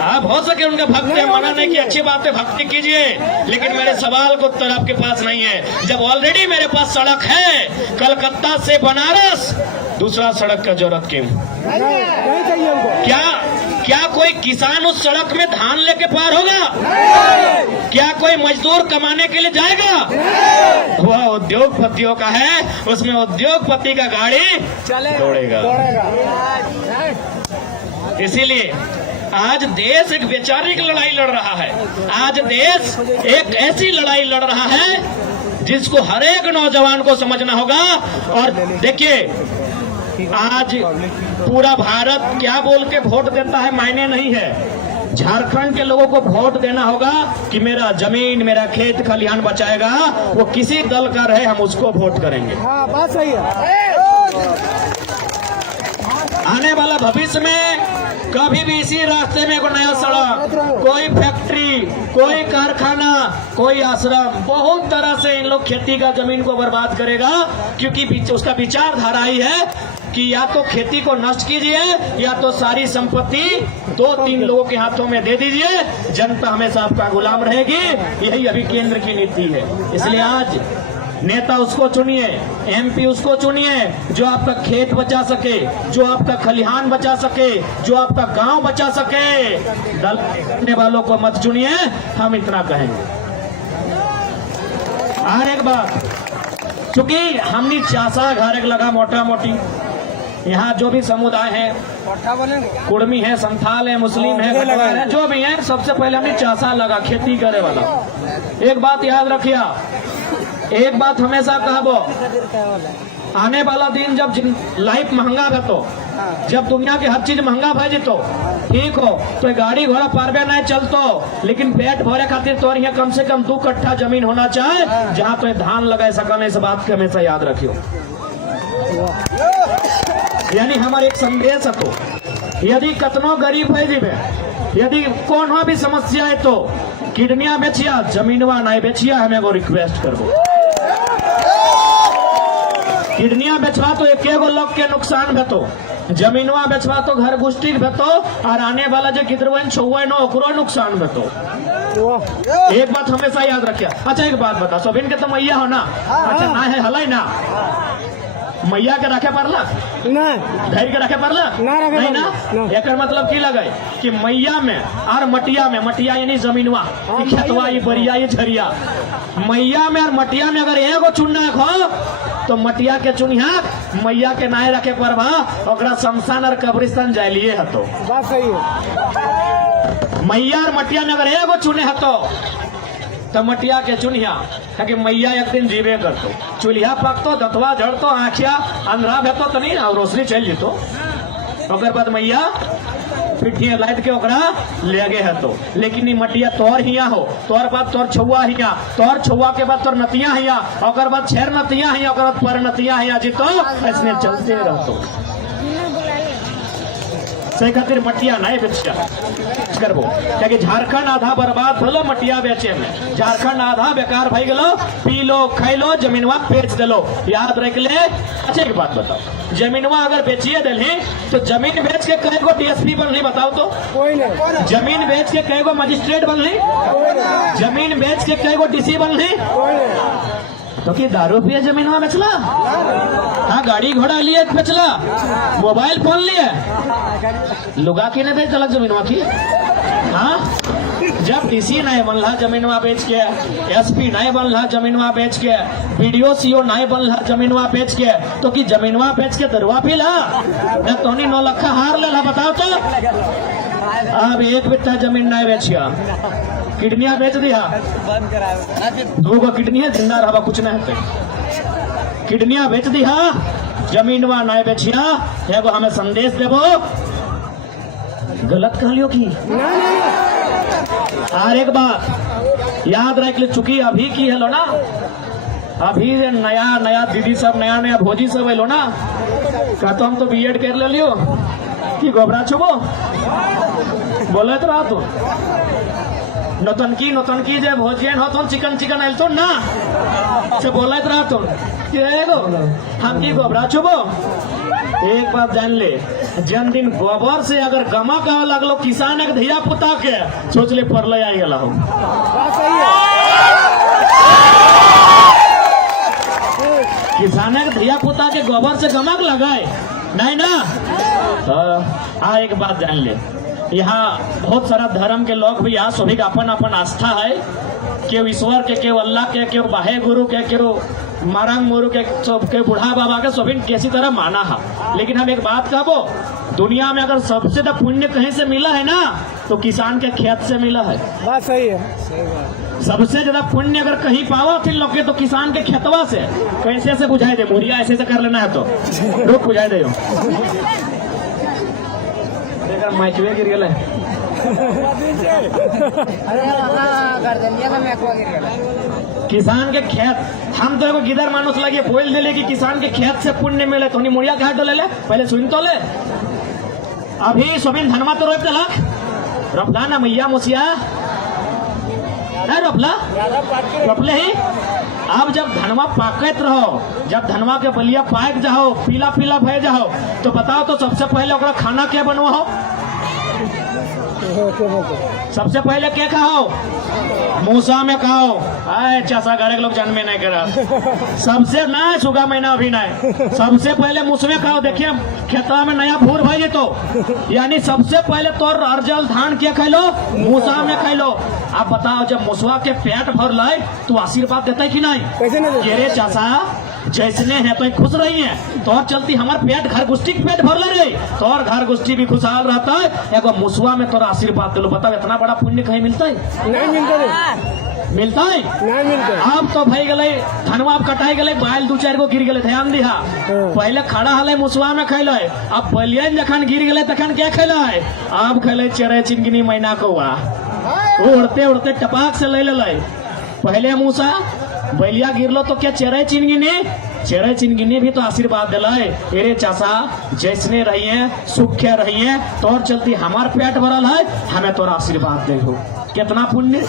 आप हो सके उनका भक्त है, मना नहीं कि अच्छी बात है, भक्ति कीजिए, लेकिन मेरे सवाल का उत्तर आपके पास नहीं है। जब ऑलरेडी मेरे पास सड़क है कलकत्ता से बनारस, दूसरा सड़क का जरूरत क्यों? नहीं चाहिए उनको। क्या कोई किसान उस सड़क में धान लेके पार होगा? क्या कोई मजदूर कमाने के लिए जाएगा? वह उद्योगपतियों का है, उसमें उद्योगपति का गाड़ी दौड़ेगा। इसीलिए आज देश एक वैचारिक लड़ाई लड़ रहा है। आज देश एक ऐसी लड़ाई लड़ रहा है जिसको हर एक नौजवान को समझना होगा। और देखिए, आज पूरा भारत क्या बोल के वोट देता है मायने नहीं है। झारखंड के लोगों को वोट देना होगा कि मेरा जमीन, मेरा खेत खलिहान बचाएगा। वो किसी दल का रहे, हम उसको वोट करेंगे। हाँ, बात सही है। आने वाला भविष्य में कभी भी इसी रास्ते में कोई नया सड़क, कोई फैक्ट्री, कोई कारखाना, कोई आश्रम, बहुत तरह से इन लोग खेती का जमीन को बर्बाद करेगा। क्योंकि उसका विचारधारा ही है कि या तो खेती को नष्ट कीजिए या तो सारी संपत्ति 2-3 लोगों के हाथों में दे दीजिए, जनता हमेशा आपका गुलाम रहेगी। यही अभी केंद्र की नीति है। इसलिए आज नेता उसको चुनिए, एमपी उसको चुनिए जो आपका खेत बचा सके, जो आपका खलिहान बचा सके, जो आपका गांव बचा सके। दल करने वालों को मत चुनिए, हम इतना कहेंगे। और एक बात, चूंकि हमने चासा घर एक लगा मोटा मोटी, यहाँ जो भी समुदाय है, कुड़मी है, संथाल है, मुस्लिम है, खटवा है, जो भी है, सबसे पहले हमने चासा लगा खेती करे वाला। एक बात याद रखिए, एक बात हमेशा कहबो, आने वाला दिन जब लाइफ महंगा है, तो जब दुनिया की हर चीज महंगा भे तो ठीक हो, तो गाड़ी घोड़ा पारबे नहीं चलतो, लेकिन पेट भरे खातिर तो यहाँ कम से कम 2 कट्ठा जमीन होना चाहिए जहाँ तो धान लगा सका। इस बात के हमेशा याद रखियो। यानी हमारे एक संदेश है, तो यदि कतनो गरीब है जीवे, यदि कोनो भी समस्या है तो किडनिया बेचिया, जमीनवा नहीं बेचिया। हमें को रिक्वेस्ट करबो, किडनिया बेचवा तो एक लोग के नुकसान भेतो, जमीनवा बेचवा तो घर गुष्टी भेतो, और आने वाला जो गिदरवन छुवन ओकरो नुकसान भेतो। एक बात हमेशा याद रखिए। अच्छा एक बात बता, सोबिन के तो मैया हो ना? अच्छा ना है हलाई ना, मैया के रखे पड़ला धैर्य के रखे पड़ला नहीं ना। एक मतलब की लगे कि मैया में और मटिया में, मटिया यानी जमीनवा, खेतवा, ये बरिया, ये झरिया, मैया में और मटिया में अगर एगो चुनना हो तो मटिया के चुनिया, मैया के नाय रखे पड़वा, ओकरा शमशान और कब्रिस्तान जाइलिए हतो। बात सही है। मैया और मटिया में अगर एगो चुने हतो तो मटिया के चुनिया, कि मैया एक दिन जीवे करतो, चूल्हा पकतो, दतवा झड़तो, आँखिया अंधरा भेतो तो नहीं, और रोशनी चल जेतो। ओकर बाद मैया पिठिया लाद के ओकरा ले गए है तो, लेकिन मटिया तोर हिया हो, तोर बाद तोर छुआ हिया, तोर छुआ के बाद तोर नतिया हिया, ओकर बाद 6 नतिया हिया, ओकर बाद पर नतिया हिया जी, तो ऐसने चलते रहतो। सही खातिर मटिया नहीं बेचिया करबो, क्योंकि झारखंड आधा बर्बाद होलो मटिया बेचे में, झारखंड आधा बेकार भाई गलो, पी लो खाई लो, जमीनवा बेच दिलो। याद रख ले। अच्छा एक बात बताओ, जमीनवा अगर बेचिए दिली तो जमीन बेच के कई गो डीएसपी बनली बताओ तो? कोई नहीं। जमीन बेच के कई गो मजिस्ट्रेट बनली? जमीन बेच के कई गो डीसी बनली? तो कि दारू पिए जमीनवा बेचला? हाँ, गाड़ी घोड़ा लिए बेचला, मोबाइल फोन लिए, लुगा की नहीं बेच जमीनवा की। हाँ, जब डीसी नहीं बनला जमीनवा बेच के, एसपी नहीं बनला जमीनवा बेच के, बीडीओ सीओ नहीं बनला जमीनवा बेच के, तो कि जमीनवा बेच के दरुआ पीला न तोनी 9 लाख हार लेला बताओ तो? अब 1 बिट्ठा जमीन नहीं बेचिया, किडनिया बेच दिया, 2 गो किडनिया जिंदा रहा कुछ नहीं होते, किडनिया बेच दिया, जमीनवा नहीं बेचिया। एगो हमें संदेश देबो, गलत कहलियो की? और एक बात याद रख ले, चूंकि अभी की है लो ना, अभी नया नया दीदी सब, नया नया भोजी सब है लो ना, का तो हम तो बीएड कर ले लियो कि गोबरा छुबो बोले तो रहा तो नौतनकी जे भोजियन हो तो चिकन आयल तो ना से बोले तो रहा तो हम की गोबरा छुबो। एक बात जान ले, जन दिन गोबर से अगर गमा का लगलो किसान एक धिया पुता के सोच ले परले आई गला हो। किसान के धिया पुता के गोबर से गमक लगाए नहीं ना। तो हाँ एक बात जान ले, यहाँ बहुत सारा धर्म के लोग भी यहाँ सभी का अपन अपन आस्था है, केव ईश्वर के, केव अल्लाह के, केव बाहे गुरु के, केव मारंग मोरू के बूढ़ा बाबा के सभी किसी तरह माना है। लेकिन हम एक बात कहबो, दुनिया में अगर सबसे ज्यादा पुण्य कहीं से मिला है ना तो किसान के खेत से मिला है। बात सही है। सबसे ज्यादा पुण्य अगर कहीं पावा फिर लोग के तो किसान के खेतवा से। कैसे ऐसे बुझाई दे, मुरिया ऐसे से कर लेना है तो रुक बुझाई दे। मैचवे गिर गया किसान के खेत। हम तो एगो गिदर मानुस लगे बोल दिले कि किसान के खेत से पुण्य मिले तो मुड़िया कहा डोले ले, पहले सुन तो ले। अभी सोबिन धनमा तो रोप दलक, रोपला ना मैया मुसिया रोपला रोपले ही। अब जब धनवा पाकत रहो, जब धनवा के बलिया पाक जाओ, पीला पीला भय जाओ, तो बताओ तो सबसे पहले ओकरा खाना क्या बनवाओ? सबसे पहले क्या खाओ? मूसा में खाओ। आए चासा गारे के लोग जन्मे नहीं करा। सबसे ना सुगा महीना अभी नहीं, सबसे पहले मूसवे खाओ। देखिए खेतवा में नया भूर भाई तो यानी सबसे पहले तो अर्जल धान क्या खाई लो? मूसा में खाई लो। आप बताओ जब मूसवा के पेट भर लाए तो आशीर्वाद देता है कि नहीं? रे चाचा जैसने है तो खुश रही है, तो चलती हमार पेट घर गुष्टी पेट भर ले रही, तो और घर गुष्टी भी खुशहाल रहता है। एगो मुसवा में तोरा आशीर्वाद दिलो। बताओ इतना बड़ा पुण्य कहीं मिलता है? नहीं मिलता मिलता है नहीं मिलता। अब तो भाई गले धनवा अब कटाई गले, बाल दू चार गो गिर गले। ध्यान दिहा, पहले खड़ा हले मुसवा में खैल, अब बलियन जखन गिर गले तखन क्या खैल? अब खैले चेरे चिंगनी मैना कौआ, उड़ते उड़ते टपाक से ले ले। पहले मूसा बलिया गिरलो तो क्या चेरे चिनगिनी भी तो आशीर्वाद दिलाए। अरे चाचा जैसने रहिए सुख्य रहिए, तोर चलती हमार पेट भरल है, हमें तोरा आशीर्वाद दे हो। कितना पुण्य।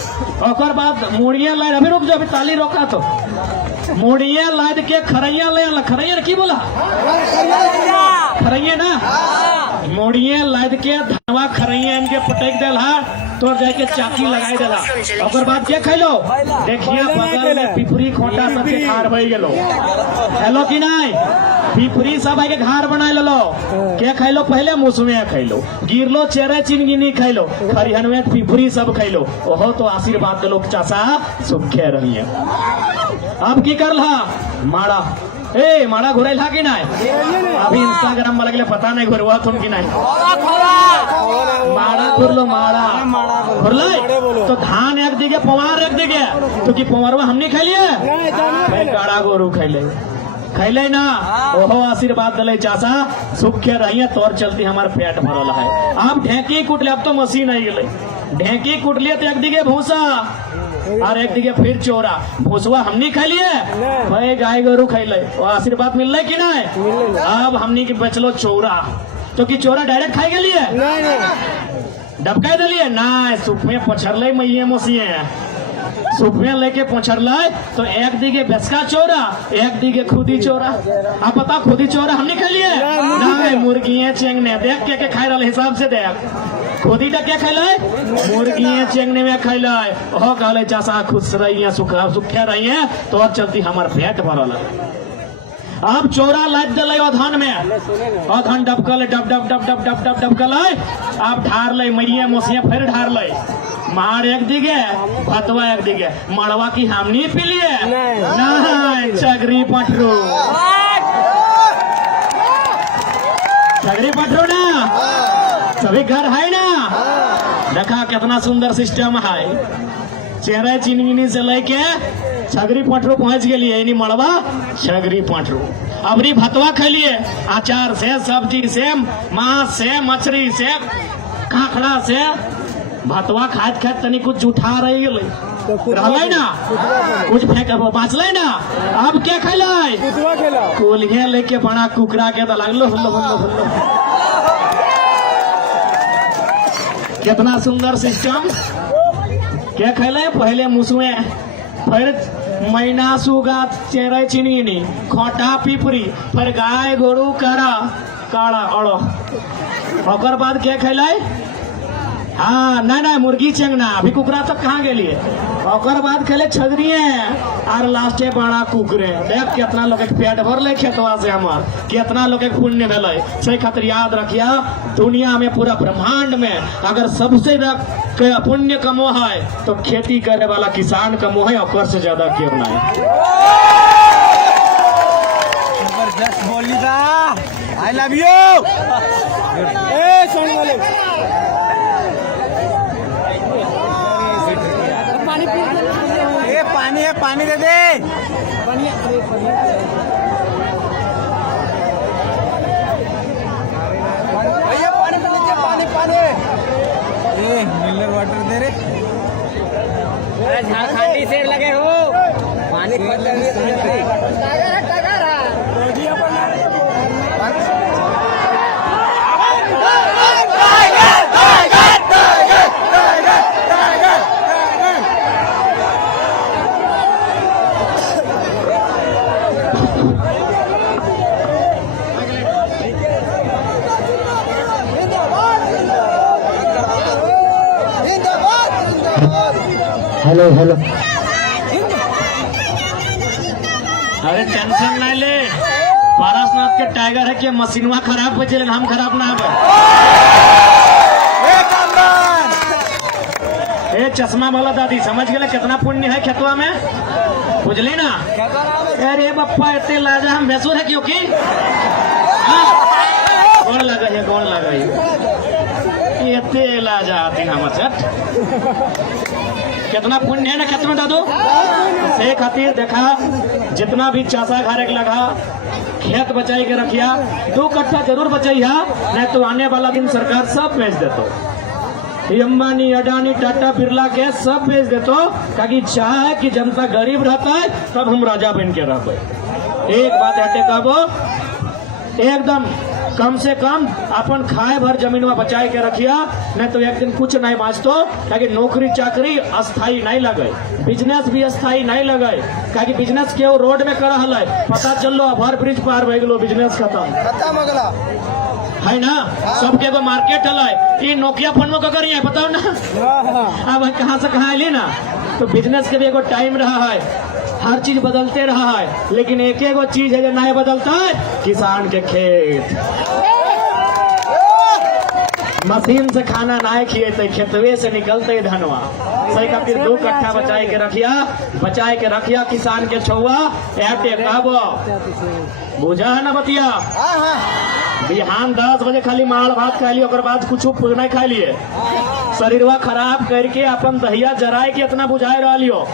और बाद मुड़िया लाद, अभी रुक जाओ, अभी ताली रोका तो मुड़िया लाद के खरैया ले। खरैया की बोला? खरैया ना, मुड़िया लाद के धनवा खरैया इनके पटेक देला, तो जाके चाकी लगाई देला। और बाद क्या खैलो? देखिए बगल में पिपरी खोटा सबके घर भई गेलो। हेलो कि नहीं? पिपरी सब आके घर बना लो। क्या खैलो? पहले मुसवे खैलो, गिरलो चेरे चिनगिनी खैलो, खरिहन में पिपरी सब खैलो। ओहो तो आशीर्वाद दिलो चाचा सुखे रहिए। अब की करला? माड़ा ए माड़ा घुराइल हा कि नहीं? अभी इंस्टाग्राम वाला के लिए पता नहीं घुरवा तुम कि नहीं? माड़ा घुरलो, माड़ा घुरल तो धान एक दिगे पवार एक दिगे, तो कि पवारवा हमने खैलिए गाड़ा गोरू खैले ना। ओहो आशीर्वाद दिले चाचा सुखे रहिए, तोर चलती हमारे पेट भरल है। अब ढेंकी कुटले, अब तो मशीन आई गई, ढेंकी कुटलिए तो एक दिगे भूसा और एक दिगे फिर चोरा। भूसवा हमनी खा लिए, भाई गाय गोरू खैले, आशीर्वाद मिल रहा कि नहीं? अब हमनी के बचलो चोरा, तो कि चोरा डायरेक्ट खाई गलिए डबका दिलिए ना, सुख में पछरले मैये मोसिए सुख में लेके पहुंचल तो एक दिगे बेसका चोरा, एक दिगे खुदी चोरा। अब बता खुदी चोरा हमने खा लिए ना? मुर्गी चेंगने देख के खाई रहा हिसाब से देख। खुदी का क्या खैलाए? मुर्गी चेंगने में खैलाए। हो कहले चाचा खुश रही सुखे रही है, तो अब चलती हमार पेट भरल। अब चोरा लाद दिले अधन में, अधन डबकल डब डब डब डब डब डब डबकल, अब ढार ले मैये मोसिया फिर ढार ले। मार एक दिगे भतवा एक दिगे, मड़वा की हमनी पी लिए नहीं, चगरी पटरू ना, सभी घर है ना। देखा कितना सुंदर सिस्टम है, चेहरे चिनगिनी से लेके छगरी पटरू पहुंच गए। यानी मड़वा छगरी पटरू। अबरी भतवा खैलिए अचार से, सब्जी से, मांस से, मछली से, काकड़ा से। भतवा खाद खाद तनी कुछ जूठा रही गई ना, कुछ फेंक बाँचल ना। अब क्या खैल? कोलिया लेके बड़ा कुकरा के लगलो हुल्लो हुल्लो हुल्लो। कितना सुंदर सिस्टम। क्या खैले? पहले मुसुए, फिर मैना सुगा चेरे चिनगिनी, खोटा पिपरी, फिर गाय गोरू काड़ा अड़ो। और बाद क्या खैले? हाँ नहीं मुर्गी चेंगना अभी कुकरा तक कहाँ गेलिए और बाद खेले छजरिए और लास्टे बड़ा कुकरे देख कितना लोग पेट भरले खेतवा से हमार कितना लोग पुण्य भेले से खातिर याद रखिया दुनिया में पूरा ब्रह्मांड में अगर सबसे पुण्य कमो है तो खेती करने वाला किसान कमो है और से ज्यादा क्यों नहीं जबरदस्त बोली था I love U A Soni वाले पानी है पानी दे दे भैया पानी पी लीजिए पानी मिनरल वाटर दे रे झारखंडी शेर लगे हो पानी हेलो हेलो अरे टेंशन नहीं ले पारसनाथ के टाइगर है कि मशीनवा खराब बचे लेकिन हम खराब ना ए चश्मा वाला दादी समझ गए कितना पुण्य है खेतवा में बुझली ना अरे बप्पा इतने लाजा हम भैंसुर है क्योंकि कौन लगा है कौन लगा है इतने लाजा आती हम कितना पुण्य है ना खेत में दादू से खातिर देखा जितना भी चासा घारे लगा खेत बचाई के रखिया 2 कट्ठा जरूर बचाइया नहीं तो आने वाला दिन सरकार सब बेच देतो अंबानी अडानी टाटा बिरला के सब बेच देतो ताकि चाहे कि जनता गरीब रहता है तब हम राजा बन के रहते एक बात हटे काबो एकदम कम से कम अपन खाए भर जमीन में बचाए के रखिया नहीं तो एक दिन कुछ नहीं बाँचतो ताकि नौकरी चाकरी अस्थाई नहीं लगे बिजनेस भी अस्थाई नहीं लगे ताकि बिजनेस के रोड में कर रहा है पता चल लो ओवर ब्रिज पार हो गलो बिजनेस खत्म है ना सबके एगो मार्केट है नोकिया फोन में ककर है बताओ ना अब कहाँ से कहाँ आइली ना तो बिजनेस के भी एगो टाइम रहा है हर चीज बदलते रहा है लेकिन एक एगो चीज है जो नहीं बदलता है किसान के खेत मशीन से खाना ना खिएते खेतवे से निकलते धनवा सही खातिर 2 कट्ठा बचाए के रखिया किसान के छुआ ऐटे कहबो बुझा है ना बतिया बिहान 10 बजे खाली माल भात खा लियो बाद कुछ नहीं खा लिए शरीरवा खराब करके अपन दहिया जराए के इतना बुझाए रहा लियो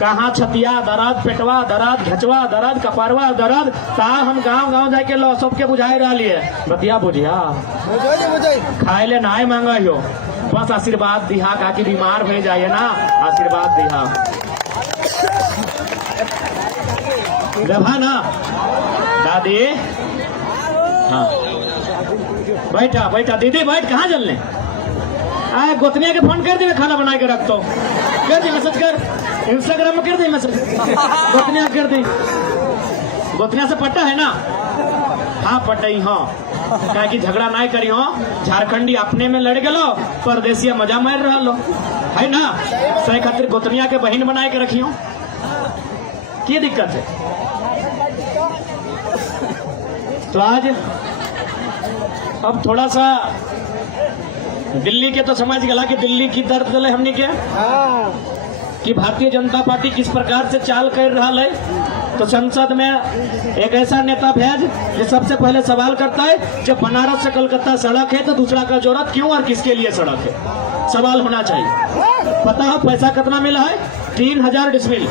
कहाँ छतिया दर्द पेटवा दर्द घचवा दर्द कपारवा दर्द ता हम गांव जाके लो सबके बुझाए रहा लिए बतिया बुझिया खाए ले ना मांगा हो बस आशीर्वाद दिहा काकि बीमार हो जाइए ना आशीर्वाद दिहा देवा ना दादी हाँ बैठा दीदी बैठ कहाँ चलने आए गोतनिया के फोन कर दी मैं खाना बना के रखता हूँ कर दी मैसेज कर इंस्टाग्राम में कर दी मैसेज गोतनिया कर दी गोतनिया से पट्टा है ना हाँ पट्टा हाँ क्या कि झगड़ा ना करी हो झारखंडी अपने में लड़ गलो परदेसिया मजा मार रहा लो है ना सही खातिर गोतनिया के बहन बनाए के रखियो की दिक्कत है तो आज अब थोड़ा सा दिल्ली के तो समझ गला कि दिल्ली की दर्द गले हमने क्या कि भारतीय जनता पार्टी किस प्रकार से चाल कर रहा है तो संसद में एक ऐसा नेता भेज जो सबसे पहले सवाल करता है जब बनारस से कलकत्ता सड़क है तो दूसरा का जरूरत क्यों और किसके लिए सड़क है सवाल होना चाहिए पता हो पैसा कितना मिला है 3000 डिसमिल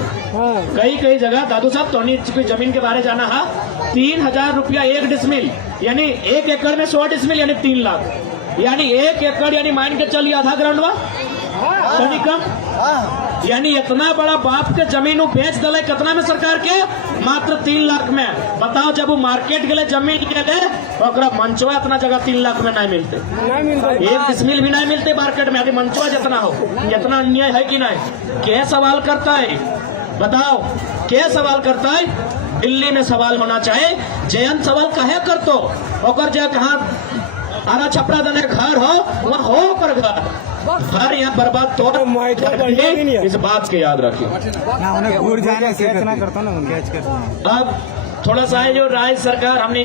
कई जगह दादू साहब टोनी की जमीन के बारे जाना है 3000 रुपया 1 डिसमिल यानी 1 एकड़ में 100 डिसमिल यानी 3 लाख यानी 1 एकड़ यानी मान के चलिए आधा ग्राउंड में कम यानी इतना बड़ा बाप के जमीन बेच दले कितना में सरकार के मात्र 3 लाख में बताओ जब वो मार्केट गए जमीन के लिए तो मंचवा इतना जगह 3 लाख में नहीं मिलते 1 डिसमिल भी नहीं मिलते मार्केट में यदि मंचवा जितना हो इतना अन्याय है कि नहीं क्या सवाल करता है बताओ क्या सवाल करता है दिल्ली में सवाल होना चाहिए जयंत सवाल कहे कर तो जय कहा आधा छपरा देने घर हो वहाँ हो पर घर यहाँ बर्बाद तो इस बात के याद रखिए। अब थोड़ा सा है जो राज्य सरकार हमने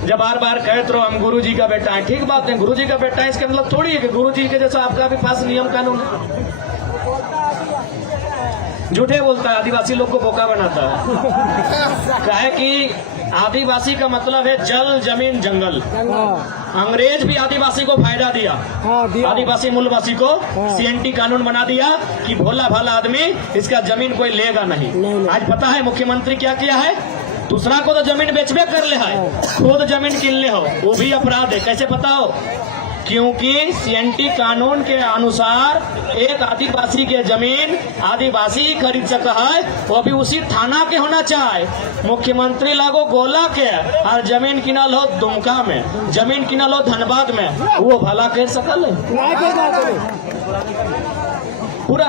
जब बार बार कहे तो हम गुरु जी का बेटा है, ठीक बात है, गुरु जी का बेटा है, इसके मतलब थोड़ी है कि गुरु जी के जैसा आपका भी पास नियम कानून है। झूठे बोलता है, आदिवासी लोग को बोका बनाता है। कहे कि आदिवासी का मतलब है जल जमीन जंगल। अंग्रेज भी आदिवासी को फायदा दिया, आदिवासी मूलवासी को CNT कानून बना दिया कि भोला भाला आदमी इसका जमीन कोई लेगा नहीं। आज पता है मुख्यमंत्री क्या किया है? दूसरा को तो जमीन बेचबे कर ले है, खुद जमीन किन ले हो, वो भी अपराध है। कैसे पता हो? क्योंकि CNT कानून के अनुसार एक आदिवासी के जमीन आदिवासी ही खरीद सका है, वो भी उसी थाना के होना चाहे। मुख्यमंत्री लागो गोला के और जमीन किनल हो दुमका में, जमीन किनल हो धनबाद में, वो भला कह सकल है पूरा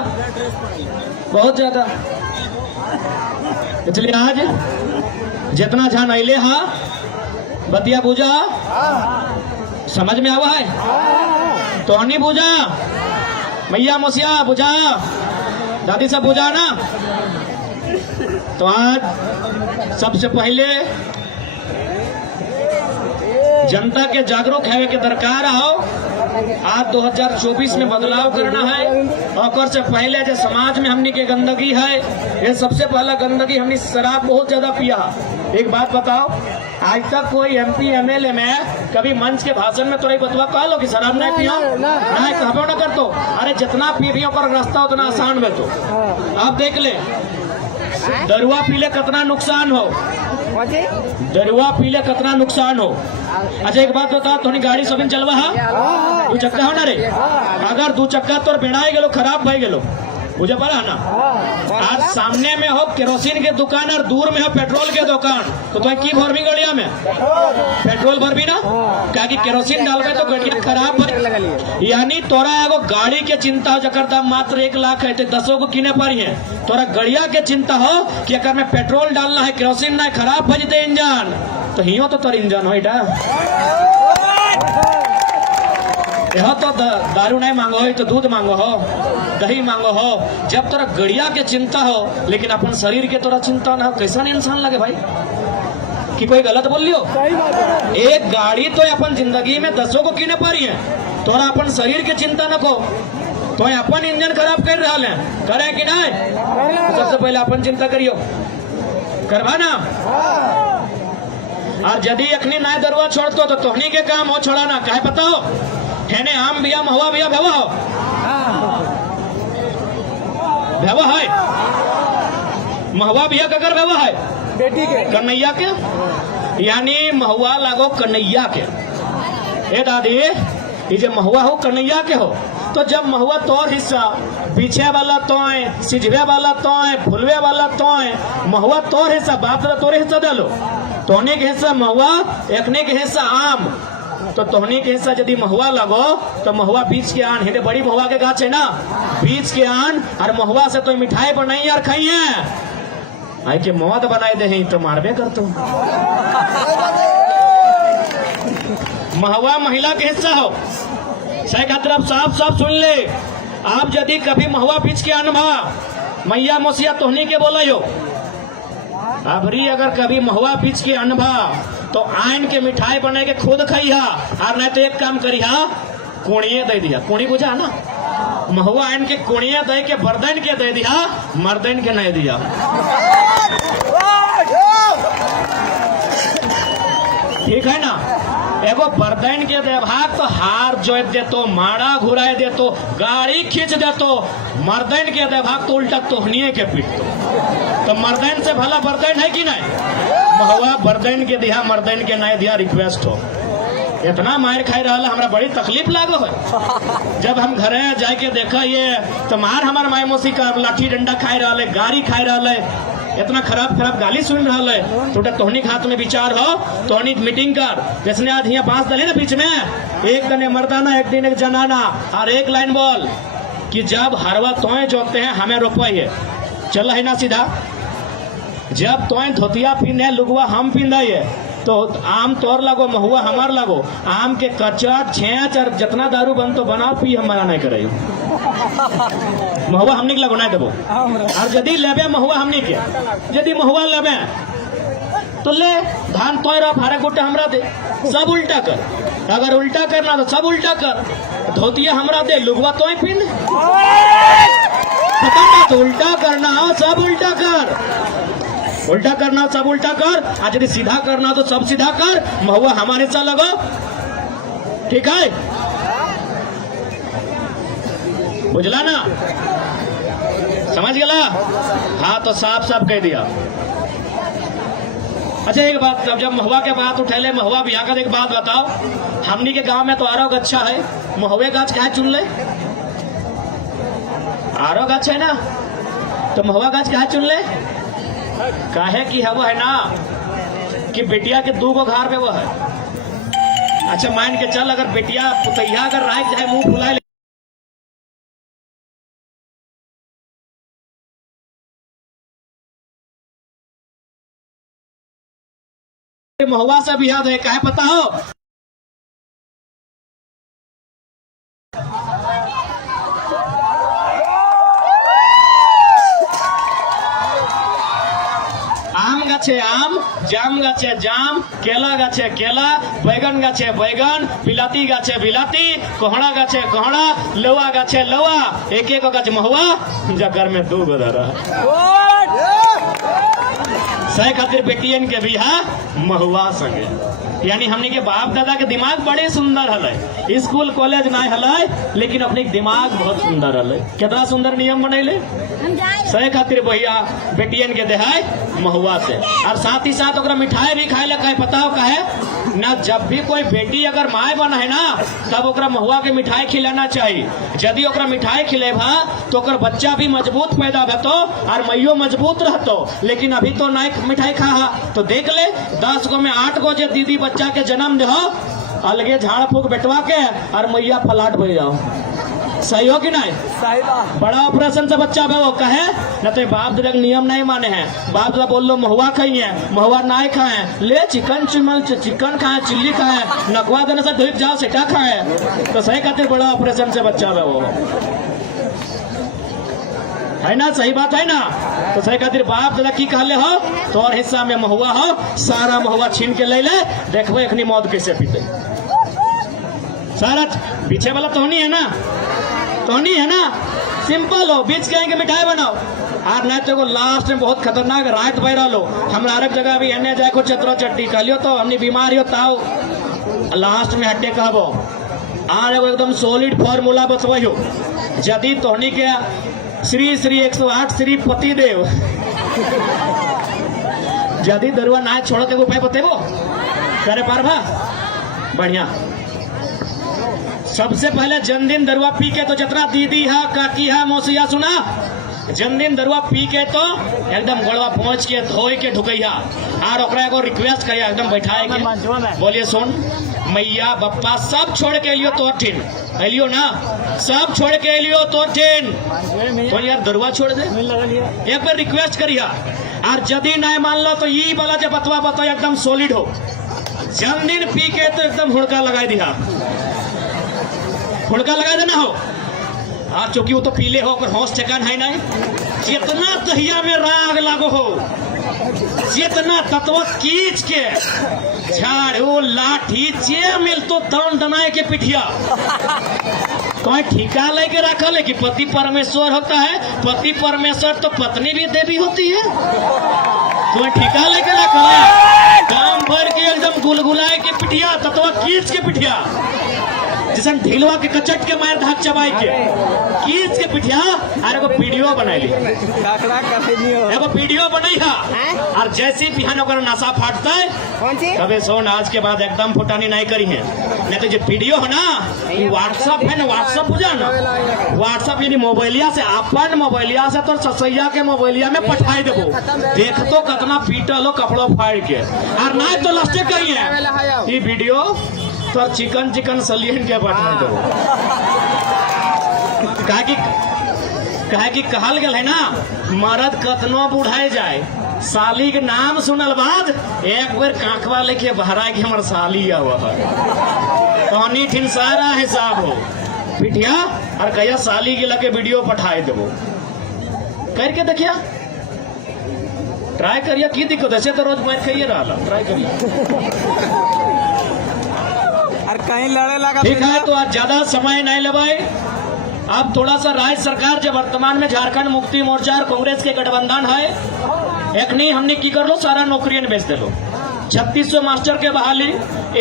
बहुत ज्यादा। इसलिए आज जितना जान अले हा बतिया पूजा समझ में आवा है तो नहीं पूजा, मैया मसिया पूजा, दादी सब पूजा ना। तो आज सबसे पहले जनता के जागरूक है के दरकार हो। आज 2024 में बदलाव करना है और से पहले जो समाज में हमनी के गंदगी है, ये सबसे पहला गंदगी हमनी शराब बहुत ज्यादा पिया। एक बात बताओ, आज तक कोई MP MLA में कभी मंच के भाषण में तोरा बतवा कह लो कि शराब नहीं पियो, नहीं कहबो न कर तो अरे जितना पियो कर रास्ता उतना आसान में। तो आप देख ले दरुआ पीले कितना नुकसान हो, दरुआ पीले कितना नुकसान हो। अच्छा एक बात बता, तो गाड़ी सब चलवा हा दू चक्का हो ना रे, अगर दू चक्का तोर बेड़ाए गेलो खराब भई गेलो मुझे पता है ना। आज सामने में हो केरोसिन के दुकान और दूर में हो पेट्रोल के दुकान, तो तुम की भर भी गड़िया में पेट्रोल भर भी ना, क्या कि केरोसिन डालबे तो गड़िया खराब भर। यानी तोरा एगो गाड़ी के चिंता हो जकर दाम मात्र 1 लाख है, तो 10 को किने पर है। तोरा गड़िया के चिंता हो कि अगर मैं पेट्रोल डालना है केरोसिन ना खराब भजते इंजन, तो हियो तो तोर इंजन हो यह तो दारू नहीं मांगो हो तो दूध मांगो हो, दही मांगो हो। जब तोरा गड़िया के चिंता हो लेकिन अपन शरीर के तोरा चिंता ना हो, कैसा नहीं इंसान लगे भाई कि कोई गलत बोल लियो। एक गाड़ी तो अपन जिंदगी में 10 को किने पारी है, तोरा अपन शरीर के चिंता न को, तो अपन इंजन खराब कर रहा है, करे कि नहीं? तो सबसे पहले अपन चिंता करियो, करवा ना। और यदि अखनी नया दरवा छोड़तो तो तोहनी के काम हो छोड़ाना, काहे पता हो? ठेने आम बिया महुआ बिया भेवा हो, भेवा है महुआ बिया ककर भेवा है बेटी के कन्हैया के, यानी महुआ लागो कन्हैया के। ए दादी ये जो महुआ हो कन्हैया के हो, तो जब महुआ तोर हिस्सा पीछे वाला तोय, सिझवे वाला तोय, फुलवे वाला तोय, महुआ तोर हिस्सा, बाप तो तोरे हिस्सा डालो, तोहनी के हिस्सा महुआ, एकने के हिस्सा आम। तो तोहनी के हिस्सा यदि महुआ लगो तो महुआ बीच के आन, हेटे बड़ी महुआ के गाछ है ना, बीच के आन और महुआ से तो मिठाई बनाई यार खाई है, आई के मौत बनाए दे तो मारबे कर तो। महुआ महिला के हिस्सा हो, सही खातिर आप साफ साफ सुन ले। आप यदि कभी महुआ बीच के आन भा मैया मोसिया तोहनी के बोला यो, अबरी अगर कभी महुआ बीच के अनभा तो आन के मिठाई बने के खुद खाइहा, और नहीं तो एक काम करिहा कोणिये दे दिया, कोणी बुझा ना, महुआ आन के कोणिये दे के बरदैन के दे दिया, मर्दैन के नहीं दिया। ठीक है ना? एगो बरदैन के देभाग तो हार जोत दे तो, माड़ा घुराए दे तो, गाड़ी खींच दे तो, मर्दैन के देभाग तो उल्टा तोहनिए के पीट तो मर्दैन से भला बरदैन है कि नहीं? महुआ बरदैन के दिया, मर्दैन के नहीं दिया, रिक्वेस्ट हो। इतना मार खाई रहा, हमरा बड़ी तकलीफ लागो है। जब हम घरे जाके देखा ये तो मार हमार माय मौसी का लाठी डंडा खाई रहा है, गाड़ी खाई रहा है, इतना खराब खराब गाली सुन रहा है। तो तोहनी हाथ में विचार हो, तोहनी मीटिंग कर, जैसे आज यहाँ बांस डाले ना बीच में, एक दिन मर्दाना एक दिन एक जनाना, और एक लाइन बोल कि जब हरवा तोय जोतते हैं हमें रोपाइए, चल है ना सीधा। जब तोय धोतिया पीने लुगवा हम पिंदाइए तो आम तोर लगो महुआ हमार लगो, आम के कच्चा छेच और जितना दारू बन तो बनाओ पी, हम मना नहीं करे। महुआ हमने के लगो नहीं देबो, और यदि लेबे महुआ हमने के, यदि महुआ लेबे तो ले धान तोरा फारे गोटे हमरा दे, सब उल्टा कर। अगर उल्टा करना तो सब उल्टा कर, धोतिया हमरा दे, लुगवा तो पिन, खत्म बात। उल्टा करना सब उल्टा कर, उल्टा करना सब उल्टा कर, आज यदि सीधा करना तो सब सीधा कर, महुआ हमारे साथ लगो, ठीक है? बुझला ना, समझ गया? हाँ तो साफ साफ कह दिया। अच्छा एक बात, जब महुआ के बात उठेले, महुआ बिया का एक बात बताओ, हमनी के गांव में तो आरो अच्छा है, महुए गाछ क्या चुन ले? आरो गाछ है ना, तो महुआ गाछ क्या चुन ले? काहे की हवा है ना कि बेटिया के 2 गो घर पे वो है। अच्छा मान के चल, अगर बेटिया पुतैया अगर राख जाए मुंह फुलाए, महुआ से भी याद है, काहे पता हो? आम गाछे आम, जाम गाछे जाम, केला गाछे केला, बैगन गाछे बैगन, बिलाती गाछे बिलाती, कोहड़ा गाछे कोहड़ा, लौआ गाछे लौआ, एक एक गाछ महुआ जकर में 2 गो धरा। सही खातिर बेटियन के बिहा महुआ संगे, यानी हमने के बाप दादा के दिमाग बड़े सुंदर हले, स्कूल कॉलेज नहीं हले, लेकिन अपने दिमाग बहुत सुंदर हले। कितना सुंदर नियम बनैले, सही खातिर भैया बेटियन के देहाय महुआ से। और साथ ही साथ ओकरा मिठाई भी खाए ला, कहे पता हो काहे ना, जब भी कोई बेटी अगर माए बन है ना, तब ओकरा महुआ के मिठाई खिलाना चाहिए। यदि ओकरा मिठाई खिलेबा तो ओकर बच्चा भी मजबूत पैदा भतो और मैयो मजबूत रहतो। लेकिन अभी तो नहीं मिठाई खा, तो देख ले 10 गो में 8 गो जो दीदी बच्चा के जन्म दे, अलगे झाड़ फूक बैठवा के और मैया पलाट बह जाओ। सही हो कि नहीं? सही बात। बड़ा ऑपरेशन से बच्चा बे वो कहे न, तो बाप दादा नियम नहीं माने हैं। बाप दादा बोल लो महुआ खाइए, महुआ नहीं खाए, ले चिकन चिकन खाए, चिल्ली खाए, नकवा देने से धुप जाओ सेटा खाए, तो सही खातिर बड़ा ऑपरेशन से बच्चा बे वो है ना, सही बात है ना? तो सही खातिर बाप दादा की कहले हो, तो और हिस्सा में महुआ हो, सारा महुआ छीन के ले ले, देखबो एखनी मौत कैसे पीते। सारा पीछे वाला तोहनी है ना, तोहनी है ना, सिंपल हो, बीच के मिठाई बनाओ। और नहीं तो लास्ट में बहुत खतरनाक रात बह रहा लो, हमरा अलग जगह भी एने जाए को चतरो चट्टी कहलियो तो हमने बीमारी हो, ताओ लास्ट में हट्टे कहबो आर एगो एकदम सॉलिड फॉर्मूला बतवाइयो। यदि तोहनी के श्री श्री 108 श्री पतिदेव यदि दरुआ ना छोड़ के उपाय बतेबो करे पारबा? बढ़िया। सबसे पहले जन्मदिन दरुआ पी के तो जितना दीदी है काकी है मौसिया सुना, जन्मदिन दरुआ पी के तो एकदम गड़वा पहुंच के धोई के ढुकैया और ओकरा एगो रिक्वेस्ट करिया एकदम बैठाए के, बोलिए सुन मैया बप्पा सब छोड़ के लियो तो ठिन एलियो ना, सब छोड़ के लियो तो ठिन, तो यार दरुआ छोड़ दे, एक बार रिक्वेस्ट करिया। और यदि नहीं मान लो तो ये वाला जब बतवा बताओ एकदम सॉलिड हो, जन्मदिन पी के तो एकदम हुड़का लगा दिया, हुड़का लगा देना हो। हाँ चूंकि वो तो पीले हो, होश ठिकान है नहीं, जितना तहिया में राग लागो हो, जितना तत्व खींच के झाड़ू लाठी जे मिल तो दन दनाए के पिठिया, कोई ठिका लेके रखा ले कि पति परमेश्वर होता है, पति परमेश्वर तो पत्नी भी देवी होती है, कोई ठिका लेके रखा ले, काम भर के एकदम गुलगुलाए के पिठिया, तत्व खींच के पिठिया, जैसे ढीलवा के कचट के मार धाक चबाई के खींच के पिठिया, और एगो वीडियो बनाई, एगो वीडियो बनाई है। और जैसे बिहान ओकर नशा फाटता है तबे सोन आज के बाद एकदम फुटानी नहीं करी है, नहीं तो जो वीडियो है ना व्हाट्सअप है ना, व्हाट्सअप हो जाए ना, व्हाट्सअप यानी मोबाइलिया से अपन मोबाइलिया से तो ससैया के मोबाइलिया में पठाई देबो, देख तो कितना पीटल हो कपड़ो फाड़ के, और नहीं तो लास्टे कही है ये वीडियो तो चिकन चिकन सलियन के पठाई देबो। काहे कि कहल गल है ना, मर्द कतनो बुढ़ाए जाए साली के नाम सुनल बाद एक बार कांखवा लेके बहरा के हमर साली आवा है कहानी ठिन सारा हिसाब हो पिटिया और कहिया साली के लगे वीडियो पठाए देवो करके देखिया ट्राई करिए की दिक्कत ऐसे तो रोज मार खाइए रहा ट्राई करिए और कहीं लड़े लगा ठीक है। तो आज ज्यादा समय नहीं लगाए। अब थोड़ा सा राज्य सरकार जो वर्तमान में झारखंड मुक्ति मोर्चा और कांग्रेस के गठबंधन है एक नहीं हमने की कर लो सारा नौकरियां बेच दे लो 3600 मास्टर के बहाली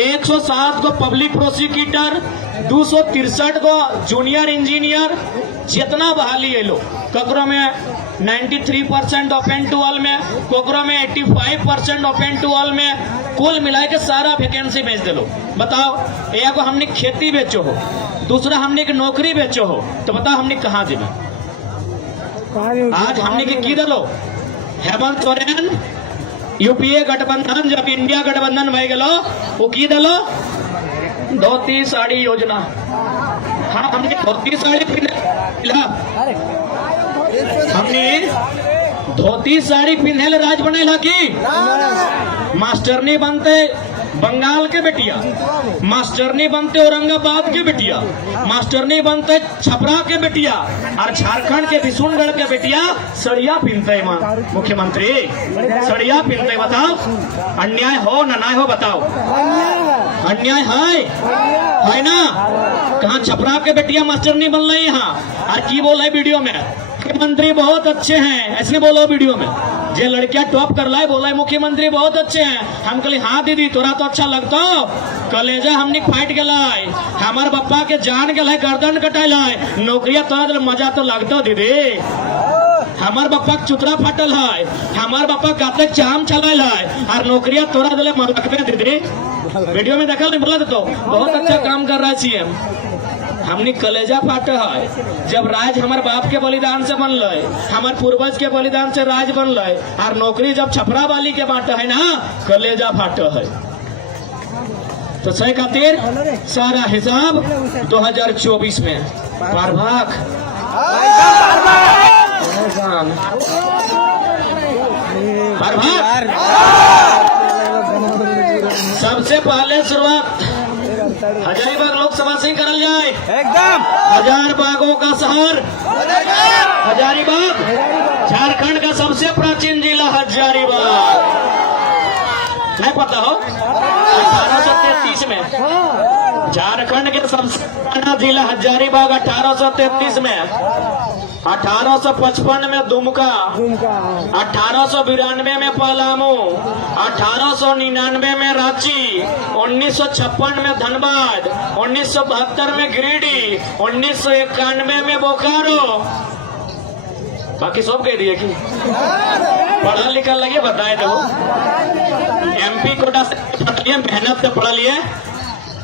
107 को पब्लिक प्रोसिक्यूटर 263 को जूनियर इंजीनियर जितना बहाली है लो ककरों में 93% ओपन टू ऑल में कोकरों में 85% ओपन टू ऑल में कुल मिला के सारा वैकेंसी बेच दे लो। बताओ एक हमने खेती बेचो हो दूसरा हमने की नौकरी बेचो हो तो बताओ हमने कहाँ देना। आज हमने की दलो हेमंत सोरेन यूपीए गठबंधन जब इंडिया गठबंधन भय गलो वो की दलो धोती साड़ी योजना। हाँ हमने धोती साड़ी पिला हमने धोती साड़ी पिन्हेल राज बनेला की मास्टरनी बनते बंगाल के बेटिया मास्टरनी बनते औरंगाबाद के बेटिया मास्टरनी बनते छपरा के बेटिया और झारखंड के बिशुनगढ़ के बेटिया सड़िया पिनते मुख्यमंत्री सड़िया पिनते। बताओ अन्याय हो ना ना हो बताओ अन्याय है ना। कहाँ छपरा के बेटिया मास्टरनी बन रही यहाँ और की बोल है वीडियो में मुख्यमंत्री बहुत अच्छे हैं ऐसे बोलो वीडियो में जे लड़कियां टॉप कर लाए बोला मुख्यमंत्री बहुत अच्छे हैं। हम कहली हाँ दीदी तोरा तो अच्छा लगता कलेजा हमने फाइट गलाए हमार बप्पा के जान गलाए गर्दन कटाए नौकरिया तोरा मजा तो लगता दीदी हमार बप्पा चुतरा फाटल है हमार बप्पा गाते चाम चलाल है और नौकरिया तोरा दिले मरकते दीदी वीडियो में देखा नहीं बोला तो बहुत अच्छा काम कर रहा है सीएम। हमने कलेजा फाटे है जब राज हमारे बाप के बलिदान से बन लय हमारे पूर्वज के बलिदान से राज बन लय और नौकरी जब छपरा वाली के बांटा है ना कलेजा फाटे है। तो सही खातिर सारा हिसाब 2024 में पारभाग सबसे पहले शुरुआत हजारीबाग लोकसभा से करल जाए एकदम 1000 बागों का शहर हजारीबाग झारखंड का सबसे प्राचीन जिला हजारीबाग नहीं पता हो 1833 में झारखंड के सबसे पुराना जिला हजारीबाग 1833 में 1855 में दुमका 1892 में पलामू 1899 में रांची 1956 में धनबाद 1972 में गिरिडीह 1991 में बोकारो बाकी सब कह दिए कि पढ़ा लिखा लगे बताए दो एमपी कोटा से मेहनत से पढ़ा लिए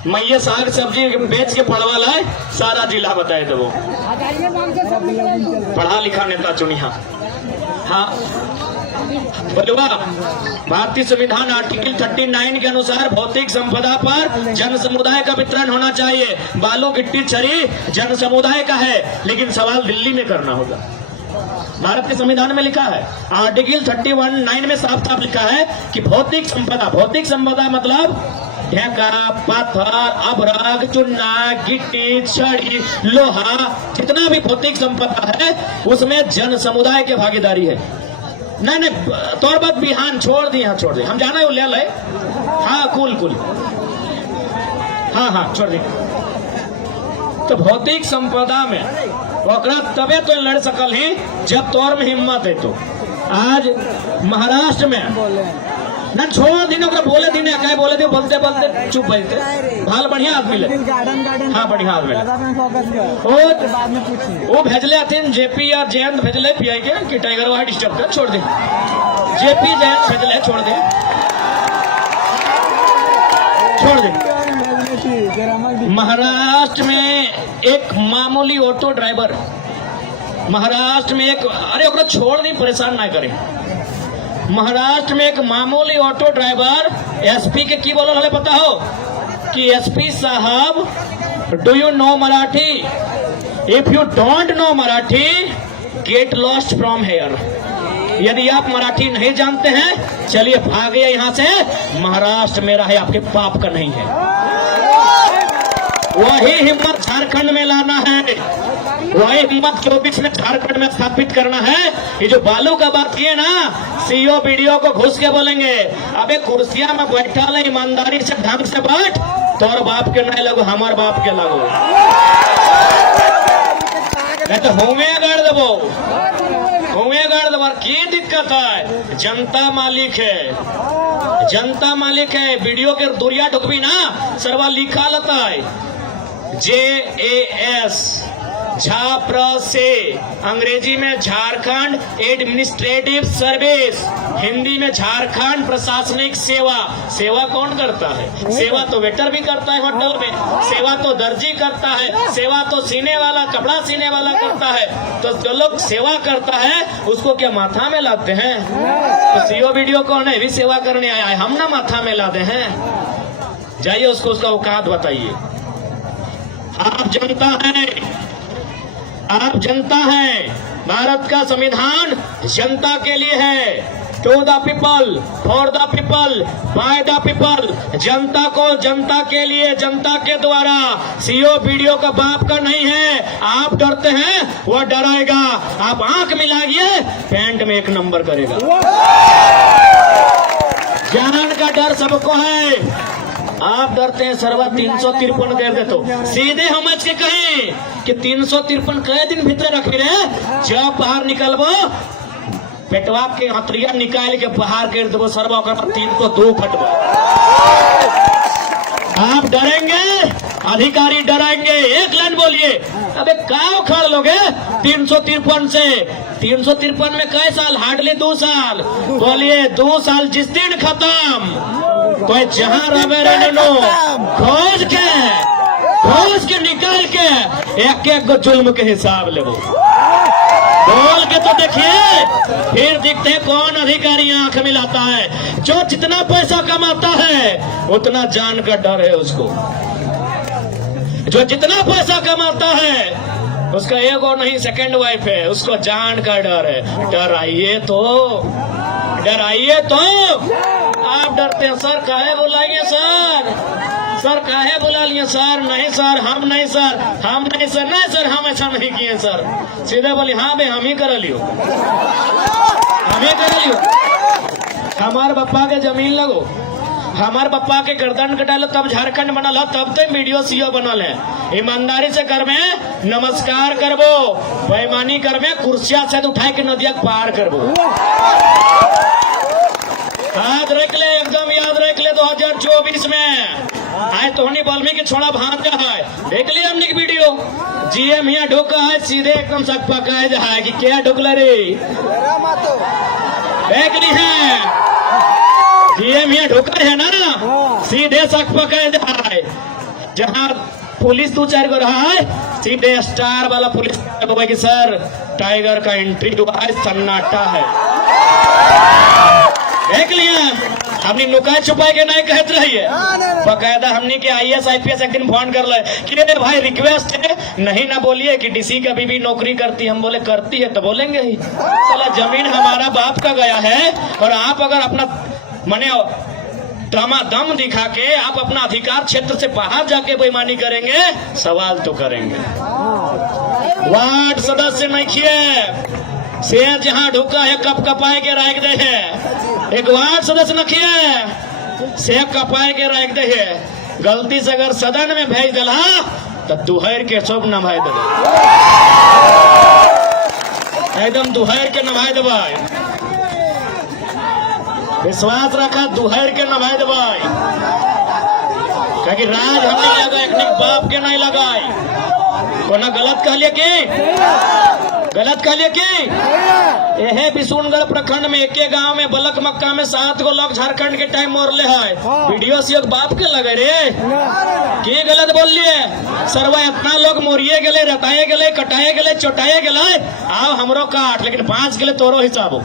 मैं ये साग सब्जी बेच के पढ़वा लाए सारा जिला बताए दो पढ़ा लिखा नेता चुनिया। हाँ बलुआ भारतीय संविधान आर्टिकल 39 के अनुसार भौतिक संपदा पर जन समुदाय का वितरण होना चाहिए। बालू गिट्टी छरी जन समुदाय का है लेकिन सवाल दिल्ली में करना होगा। भारत के संविधान में लिखा है आर्टिकल 31(9) में साफ साफ लिखा है कि भौतिक संपदा मतलब ढेका पत्थर अभ्रक चुन्ना गिट्टी छड़ी लोहा जितना भी भौतिक संपदा है उसमें जन समुदाय की भागीदारी है। नहीं तौर बात बिहान छोड़ दी छोड़ दी हम जाना है ले ले हाँ कुल हाँ छोड़ दी। तो भौतिक संपदा में ओकरा तबे तो लड़ सकल ही जब तौर में हिम्मत है। तो आज महाराष्ट्र में न छोड़ दिन बोले दिन क्या बोले दिन बोलते बोलते चुप बैठते भाल बढ़िया आदमी ले हाँ बढ़िया आदमी वो भेजले अथिन जेपी और जयंत भेजले पीआई के कि टाइगर वाइट डिस्टर्ब कर छोड़ दे जेपी जयंत भेजले छोड़ दे। महाराष्ट्र में एक मामूली ऑटो ड्राइवर महाराष्ट्र में एक अरे ओकरा छोड़ दी परेशान ना करे। महाराष्ट्र में एक मामूली ऑटो ड्राइवर एसपी के की बोलो हमें पता हो कि एसपी साहब do you know Marathi if you don't know Marathi get lost from here. यदि आप मराठी नहीं जानते हैं, चलिए भागिए यहाँ से। महाराष्ट्र मेरा है, आपके बाप का नहीं है। वही हिम्मत झारखंड में लाना है, वही हिम्मत 24 में झारखंड में स्थापित करना है। ये जो बालू का बात किए ना, सीओ बीडीओ को घुस के बोलेंगे, अबे कुर्सिया में बैठा ले, ईमानदारी से ढंग से बैठ, तोर बाप के नहीं लगो, हमार बाप के लगो, नहीं तो हुए गढ़ देवो, हुए गढ़ देव। की दिक्कत है? जनता मालिक है, जनता मालिक है। वीडियो के दुरिया ढुकबी ना, सरवा लिखा लता है JAS, झाप्र से, अंग्रेजी में झारखंड एडमिनिस्ट्रेटिव सर्विस, हिंदी में झारखंड प्रशासनिक सेवा। सेवा कौन करता है? सेवा तो वेटर भी करता है होटल में, सेवा तो दर्जी करता है, सेवा तो सीने वाला, कपड़ा सीने वाला करता है। तो जो लोग सेवा करता है उसको क्या माथा में लाते हैं? तो सीओ वीडियो कौन है? भी सेवा करने आया है, हम ना माथा में लाते हैं। जाइए उसको उसका औकात बताइए। आप जनता हैं, आप जनता हैं। भारत का संविधान जनता के लिए है। To the people, for the people, by the people. जनता को, जनता के लिए, जनता के द्वारा। सीओ वीडियो का बाप का नहीं है। आप डरते हैं, वह डराएगा। आप आंख मिलाइए, पैंट में 1 नंबर करेगा। जान का डर सबको है। आप डरते हैं सरवा 353 दे दे तो सीधे हम के कहें कि 353 कई दिन भीतर रखे रहे। जब बाहर निकलबो, पेटवा के हथरिया निकाल के बाहर कर देवो सरवा, 302 फटबो। आप डरेंगे, अधिकारी डराएंगे। एक लाइन बोलिए, अबे क्या उखाड़ लोगे 353 से? 353 में कई साल? हार्डली 2 साल। बोलिए 2 साल जिस दिन खत्म, कोई जहां रवे रहने खोज के निकाल के एक गो जुल्म के हिसाब ले बोल के तो देखिए, फिर दिखते हैं कौन अधिकारी आंख मिलाता है। जो जितना पैसा कमाता है उतना जान का डर है उसको। जो जितना पैसा कमाता है उसका एक और नहीं सेकंड वाइफ है, उसको जान का डर है। डराइए तो, डराइए तो। आप डरते हैं सर, काहे बुलाइए सर, सर काहे बुला लिए सर? नहीं सर, हम नहीं सर, हम नहीं सर, नहीं सर, हम ऐसा नहीं किए सर। सीधे बोली हाँ भाई हम ही कर लियो, हम ही कर लियो। हमारे पप्पा के जमीन लगो, हमारे पप्पा के गर्दन कटा लो, तब झारखंड बनल हो, तब तो वीडियो सीओ बनल है। ईमानदारी से कर में नमस्कार करबो, बेईमानी कर में कुर्सिया से उठाए के नदिया पार करबो। याद रख ले, एकदम याद रख ले। 2024 में आए तो बल्मी के छोड़ा भांजा है। देख लिया हमने वीडियो, जीएम यहाँ ढोका है, सीधे एकदम सक पकाए जा है कि क्या ढोकला रे, देख ली है जीएम यहाँ ढोकर है ना, सीधे सक पकाए जा है। जहाँ पुलिस 2-4 को रहा है, सीधे स्टार वाला पुलिस कि सर टाइगर का एंट्री हुआ है, सन्नाटा है। देख लिया, हमने नुकाय छुपाए के नहीं कहते रहिए। बकायदा हमने के IAS IPS एक दिन फोन कर ले कि भाई रिक्वेस्ट है, नहीं ना बोलिए कि डीसी कभी भी नौकरी करती। हम बोले करती है तो बोलेंगे ही। चला जमीन हमारा बाप का गया है, और आप अगर अपना मने दम दिखा के आप अपना अधिकार क्षेत्र से बाहर जाके बेईमानी करेंगे, सवाल तो करेंगे। वार्ड सदस्य नहीं किए, शेर जहाँ ढुका है कप कपाए के रख दे है। एक वार्ड सदस्य न किए, शेर कपाए के रख दे है। गलती से अगर सदन में भेज दिला तो दुहर के सब नभाए दे, एकदम दुहर के नभाए देवाई। विश्वास रखा, दुहर के नभाए देवाई, क्योंकि राज हमने लगा, एक बाप के नहीं लगाई। कोना गलत कह लिया कि गलत कह लिया कि यह बिशुनगढ़ प्रखंड में एक गांव में बलक मक्का में 7 गो लोग झारखंड के टाइम मोरले है। वीडियो से बाप के लगे रे की गलत बोल लिए। सरवा इतना लोग मोरिए गले, रटाए गले, कटाए गले, चोटाए गले, आओ हमरो काट, लेकिन 5 गले तोरो हिसाब हो।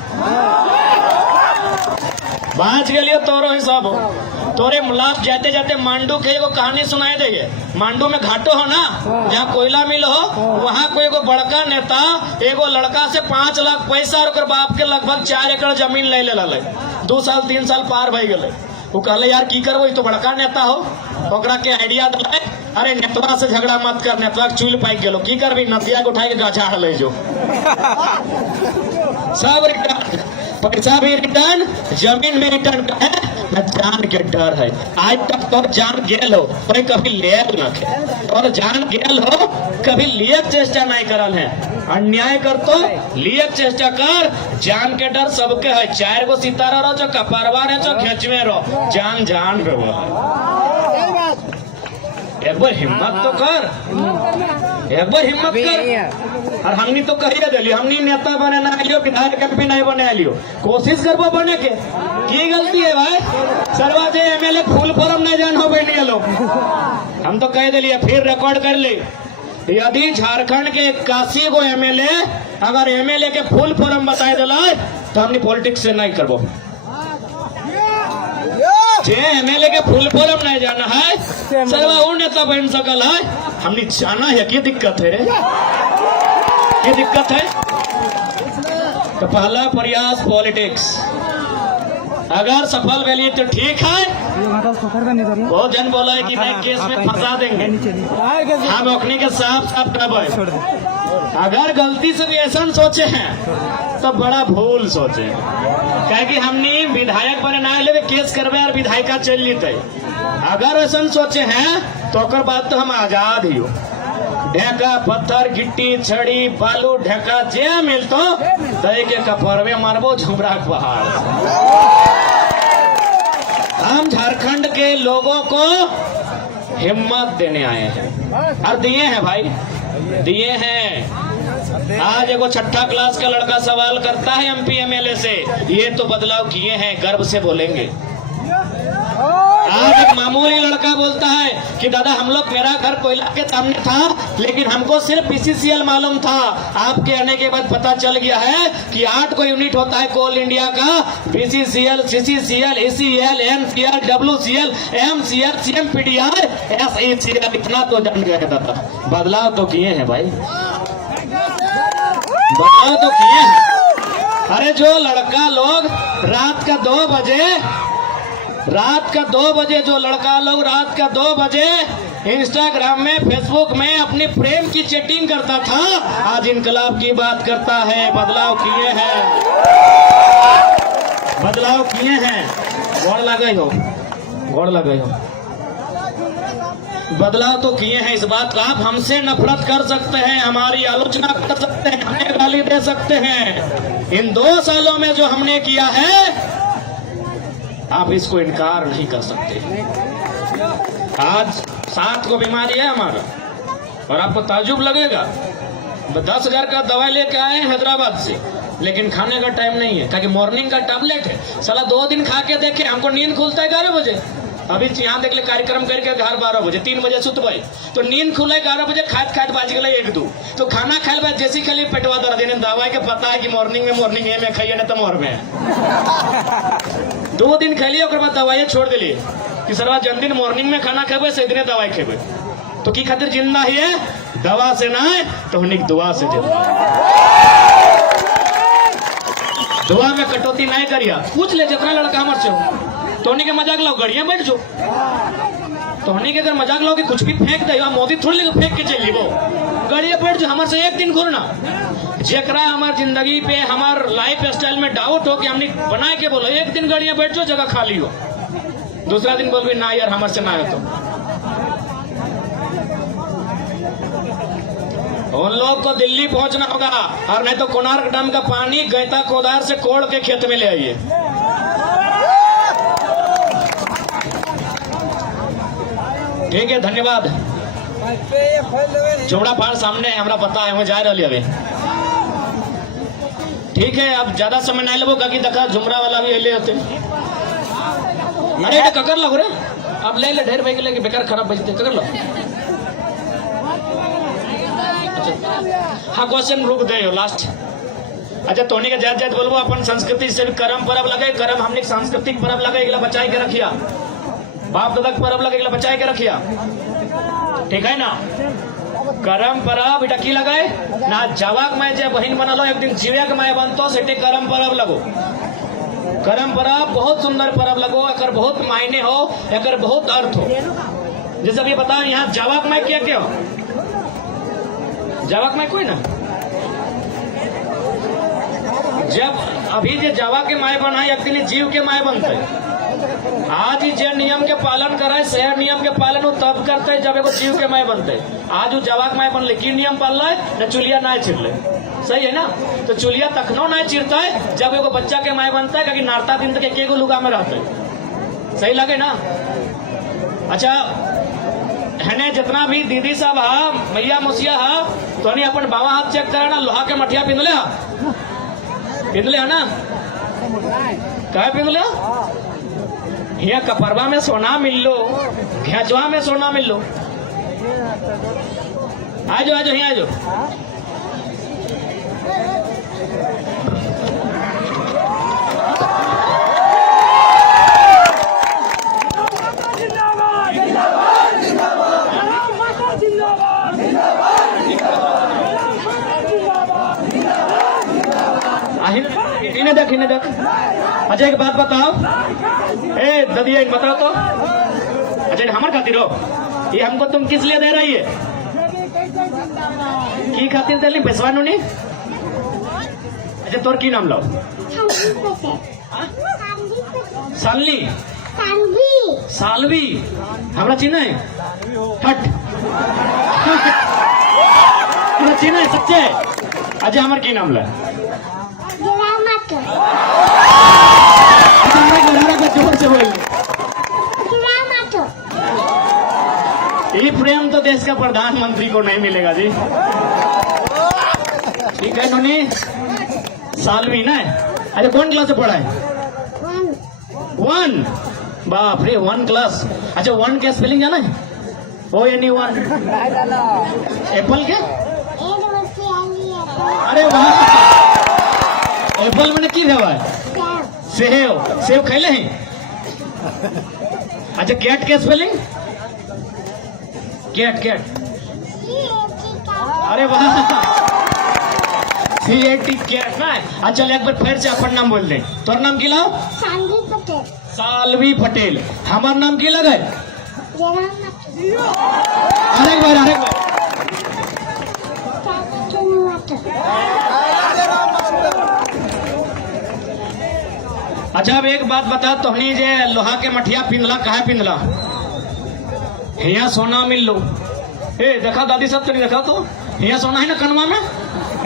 बाँच गलियो तोरो हिसाब हो। तोरे मुलाप जाते जाते मांडू के एगो कहानी सुनाई देगे। मांडू में घाटो हो ना, जहाँ कोयला मिल हो, वहाँ कोई एगो बड़का नेता एगो लड़का से 5 लाख पैसा और ओकर बाप के लगभग 4 एकड़ जमीन ले ले 2 साल 3 साल पार भई गए। वो कहले यार की करबो, तो बड़का नेता हो। ओकरा के आइडिया दिलाए, अरे नेतवा से झगड़ा मत कर, नेतवा के चूल पाइक गेलो, की करबी, नदिया के उठा के गाछा ले जो। सब रिटर्न, पैसा भी रिटर्न, जमीन भी रिटर्न है, न जान के डर है। आज तक तो जान गेल हो, कोई कभी ले न खे, और जान गेल हो कभी लिए चेष्टा नहीं करल है। अन्याय कर तो लिए चेष्टा कर, जान के डर सबके है। 4 गो सितारा रहो जो कपारवा रहे जो खेचवे रहो, जान जान पे वो है। एक बार हिम्मत तो कर, एक बार हिम्मत कर। और हमनी तो कहिए दिली, हमनी नेता बने ना लियो, विधायक भी नहीं बने लियो, कोशिश करबो बने के। की गलती है भाई, सरवा जे एमएलए फुल फॉर्म नहीं जान हो बैठे लोग। हम तो कह दिलिए, फिर रिकॉर्ड कर ले, यदि झारखंड के 81 गो एमएलए अगर एमएलए के फुल फॉर्म बताए दिला तो हमनी पॉलिटिक्स से नहीं करबो। जे एमएलए के फुल फॉर्म नहीं जाना है, सरवा वो नेता बन सकल है। हमने जाना है कि दिक्कत है रे, ये दिक्कत है। तो पहला प्रयास पॉलिटिक्स, अगर सफल भेलिए तो ठीक है। बहुत जन बोला है कि मैं केस में फंसा देंगे, हम अपनी के साफ साफ कहबे। अगर गलती से भी ऐसा सोचे हैं तो बड़ा भूल सोचे, क्या कि हमने विधायक बने ना ले केस करवे और विधायिका चल लेते। अगर ऐसा सोचे हैं तो ओकर बाद तो हम आजाद ही हो। ढेका पत्थर गिट्टी छड़ी बालू ढेका जे मिलतो दे के कपरवे मारबो झुमरा के पहाड़। हम झारखंड के लोगों को हिम्मत देने आए हैं और दिए हैं भाई, दिए हैं। आज एगो 6ठा क्लास का लड़का सवाल करता है एमपी एमएलए से, ये तो बदलाव किए हैं, गर्व से बोलेंगे। आज एक मामूली लड़का बोलता है कि दादा हम लोग, मेरा घर कोयला के सामने था लेकिन हमको सिर्फ बीसीसीएल मालूम था, आपके आने के बाद पता चल गया है कि 8 को यूनिट होता है कोल इंडिया का, BCCL, CCCL, ACL, NCL, WCL, MCL, CMPDR, SECL, इतना तो जान गया दादा। बदलाव तो किए हैं भाई, बदलाव तो किए हैं। अरे जो लड़का लोग रात का 2 बजे जो लड़का लोग रात का 2 बजे इंस्टाग्राम में, फेसबुक में अपनी प्रेम की चैटिंग करता था, आज इनकलाब की बात करता है। बदलाव किए हैं, बदलाव किए हैं। गोड़ लगे हो, गोड़ लगे हो। बदलाव तो किए हैं। इस बात का आप हमसे नफरत कर सकते हैं, हमारी आलोचना कर सकते हैं, हमें गाली दे सकते हैं। इन 2 सालों में जो हमने किया है आप इसको इनकार नहीं कर सकते। आज 7 को बीमारी है हमारा, और आपको ताजुब लगेगा 10,000 का दवाई लेके आए हैं हैदराबाद से, लेकिन खाने का टाइम नहीं है, क्योंकि मॉर्निंग का टैबलेट है। साला 2 दिन खा के देखे, हमको नींद खुलता है 11 बजे। अभी यहाँ देख ले कार्यक्रम करके घर 12 बजे, 3 बजे सुतबे तो नींद खुले 11 बजे, खात बाज गए 1-2, तो खाना खाए बाद जैसी खाली पेटवा दर्द देने दवाई के पता है कि मॉर्निंग में खाइए ना तो मोर में 2 दिन खाइए, और बाद दवाई छोड़ दिलिए कि सरवा जन दिन मॉर्निंग में खाना खेबे से दिन दवाई खेबे। तो की खातिर जिंदा ही है, दवा से ना है तो उन्हीं दुआ से जिंदा। दुआ में कटौती नहीं करिया। पूछ ले जितना लड़का हमारे से हो, तोहनी के मजाक लो, गड़िया बैठ जो। तोहनी के अगर मजाक लो कि कुछ भी फेंक दे, मोदी थोड़ी लेकर फेंक के चल वो, गड़िया बैठ जो। हमारे से एक दिन घूरना, जेकरा हमार जिंदगी पे, हमार लाइफ स्टाइल में डाउट हो कि हमने बनाए के बोलो, एक दिन गड़िया बैठ जो, जगह खाली हो। दूसरा दिन बोल भी ना यार हमारे से ना है। तो उन लोग को दिल्ली पहुंचना होगा, और नहीं तो कोणार्क डैम का पानी गैता कोदार से कोड़ के खेत में ले आइए। ठीक है, धन्यवाद। चौड़ा पहाड़ सामने हमरा पता है, मैं जा रही अभी। ठीक है, अब ज्यादा समय नहीं लेबो, कि देखा झुमरा वाला भी ले होते। अरे ककर लगो रे, अब ले ले, ढेर भाई बेकार खराब बजते, ककर लो। हाँ, क्वेश्चन रुक दे लास्ट। अच्छा तोने के जात जात बोलबो अपन संस्कृति से भी कर्म परब लगे, कर्म हमने सांस्कृतिक परब लगे, एकला बचाए के रखिया, बाप दादा के परब लगे, एकला बचाए के रखिया, ठीक है ना। करम परब बेटा की लगाए ना, जवाक माय जे बहन बनलो एक दिन जीवे के माय बनतो सेटे करम परब लगो। करम परब बहुत सुंदर परब लगो, एकर बहुत मायने हो, एकर बहुत अर्थ हो। जैसे अभी बताओ यहाँ जवाक माय क्या क्या हो, जवाक माय कोई ना, जब अभी जे जवा के माय बना एक दिन जीव के माय बनते। आज ही जे नियम के पालन करे शहर नियम के पालन वो तब करते जब एगो जीव के माय बनते। आज वो जवाक माय बनले की नियम पाल न चुलिया ना चिरले, सही है ना। तो चुलिया तखनो ना चिरता है जब एगो बच्चा के माय बनता है, क्योंकि नारता दिन तक एक लुगा में रहते, सही लगे ना। अच्छा है जितना भी दीदी साहब हा मैया मुसिया हा तो अपन बावा हाथ चेक करे ना, लोहा के मठिया पिंधले हा, पिंधले है ना, क्या पिंधले यहाँ कपरवा में सोना मिल लो, घेचवा में सोना मिल लो। आ जाओ यहाँ आ जाओ। इन्हें देख, इन्हें देख। अच्छा एक बात बताओ, ए ददी एक बताओ तो, अच्छा हमारे खातिर हो ये, हमको तुम किस लिए दे रही है, की खातिर दे ली बेसवानू नहीं। अच्छा तोर की नाम लो, सालनी, सालवी, हमरा चिन्ह है, हट हमरा चिन्ह है सच्चे। अच्छा हमारे की नाम ला, जोर से बोल। ये प्रेम तो देश का प्रधानमंत्री को नहीं मिलेगा जी, ठीक है नोनी। सालवी ना, अच्छा कौन क्लास से पढ़ा है, 1, बाप रे 1 क्लास। अच्छा 1 के स्पेलिंग जाना है, ONE1, एप्पल के, अरे वाह, एप्पल मैंने की है सेव, सेव खेले हैं। अच्छा कैट के स्पेलिंग, कैट कैट, अरे वाह CAT कैट ना। अच्छा एक बार फिर से अपन नाम बोल दे, तोर नाम की लाओ, सालवी पटेल। हमार नाम की लगे, अरे बार, अरे बार। अच्छा अब एक बात बता, तोहनी जे लोहा के मठिया पिंधला काहे पिंधला, हिया सोना मिल लो। ए देखा दादी सब तो नहीं देखा, तो हिया सोना है ना कनवा में,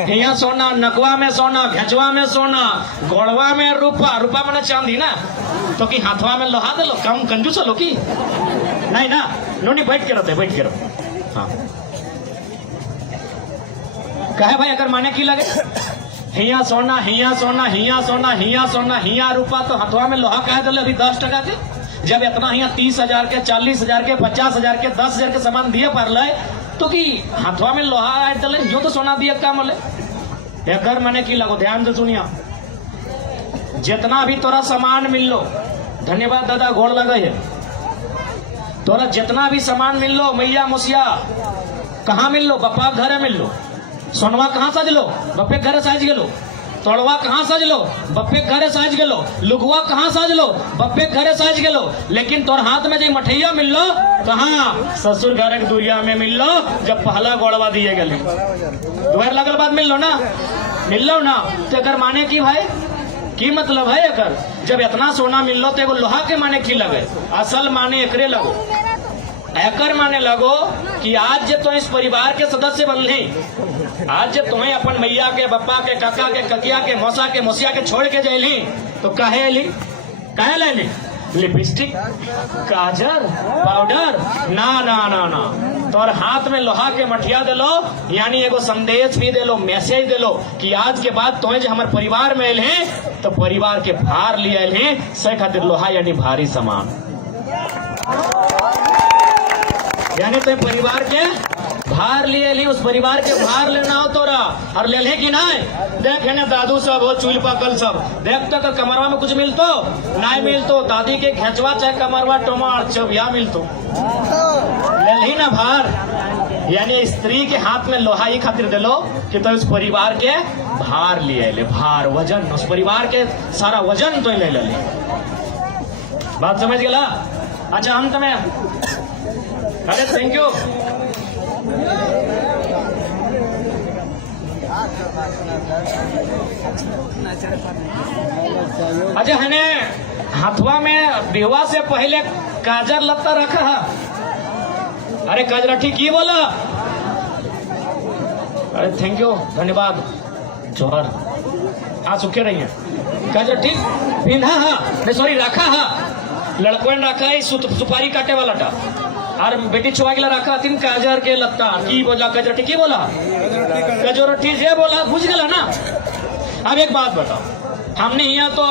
हिया सोना, नकवा में सोना, घेचवा में सोना, गोड़वा में रूपा, रूपा मैंने चांदी ना, तो कि हाथवा में लोहा दे लो, कम कंजूस लो की नहीं ना। नोनी बैठ के रहते, बैठ के रहो। हाँ कहे भाई अगर माने की लगे, हिया सोना, हिया सोना, हिया सोना, हिया सोना, हिया रूपा, तो हथवा में लोहा कहे दले अभी 10 टका के। जब इतना हिया 30,000 के, 40,000 के, 50,000 के, 10,000 के सामान दिए पर ले, तो कि हथवा में लोहा आए दले यूं तो सोना दिए काम ले। एकर माने की लगो, ध्यान से सुनिया, जितना भी तोरा सामान मिल लो, धन्यवाद दादा गोड़ लगे है, तोरा जितना भी सामान मिल लो, मैया मुसिया कहाँ मिल लो, बप्पा घरे मिल लो। सोनवा कहाँ सज लो, बप्पे घरे साज गेलो। तोड़वा कहाँ सज लो, बप्पे घरे साज गेलो। लुगवा कहाँ साज लो, बप्पे घरे साज गेलो। लेकिन तोर हाथ में जो मठैया मिल लो, कहाँ ससुर घर के दुरिया में मिल लो, जब पहला गोड़वा दिए गए, दोहर लगल बाद मिल लो ना, मिल लो ना। तो अगर माने की भाई की मतलब है, अगर जब इतना सोना मिल लो तो एगो लोहा के माने की लगे, असल माने एकरे लगो, एकर माने लगो कि आज जब तो इस परिवार के सदस्य बनली, आज जब तुम्हें अपन मैया के, बप्पा के, काका के, ककिया के, मौसा के, मौसिया के छोड़ के जैली, तो काहे अली, काहे लेली, लिपस्टिक, काजल, पाउडर, ना ना ना ना। तोर हाथ में लोहा के मठिया दे लो, यानी एगो संदेश भी दे लो, मैसेज दे लो कि आज के बाद तुम्हें जो हमारे परिवार में आयल है, तो परिवार के भार लिए आयल है, से खातिर लोहा यानी भारी सामान, यानी तो परिवार के भार लिए ली उस परिवार के भार लेना हो तोरा और ले ले कि नहीं। देख है ना दादू सब हो चूल पकल सब देख तो कमरवा में कुछ मिलतो नहीं मिलतो दादी के खेचवा चाहे कमरवा टोमार चबिया मिलतो ले ली ना भार। यानी स्त्री के हाथ में लोहा ही खातिर दिलो कि तो उस परिवार के भार लिए ले भार वजन उस परिवार के सारा वजन तो ले ले बात समझ गया। अच्छा हम तुम्हें अरे थैंक यू अच्छा है ने हाथवा में विवाह से पहले काजर लत्ता रखा है। अरे काजरठी की बोला। अरे थैंक यू धन्यवाद जोहर हाँ सुखे रही है काजरठी पिंधा है नहीं सॉरी रखा है लड़कों ने रखा है सुपारी काटे वाला टा और बेटी छुआ के रखा तीन काजर के लत्ता की बोला काजरठी की बोला कजोरठी से बोला बुझ गया ना। अब एक बात बताओ हमने यहाँ तो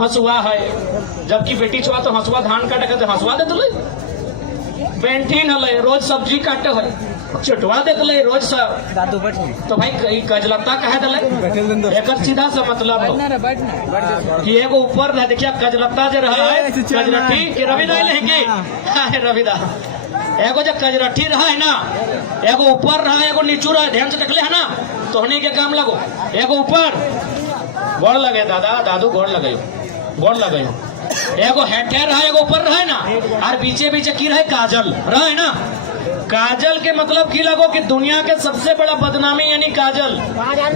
हंसुआ है जबकि बेटी छुआ तो हंसुआ धान काटे तो हंसुआ दे दो बेंटीन हल रोज सब्जी काटे है चटवा दे दले रोज सब तो भाई कजलत्ता कहे दले एक सीधा सा मतलब हो कि एगो ऊपर रह देखिए कजलत्ता जो रहा है कजरठी कि रविदा लेंगे रविदा एगो जब कजरठी रहा है ना एगो ऊपर रहा एगो नीचू रहा ध्यान से देखले है ना तोहनी के काम लगो एगो ऊपर गोड़ लगे दादा दादू गोड़ लगे एगो हेठे रहा एगो ऊपर रहे ना और बीचे बीचे की रहे काजल रहे ना। काजल के मतलब की लगो कि दुनिया के सबसे बड़ा बदनामी यानी काजल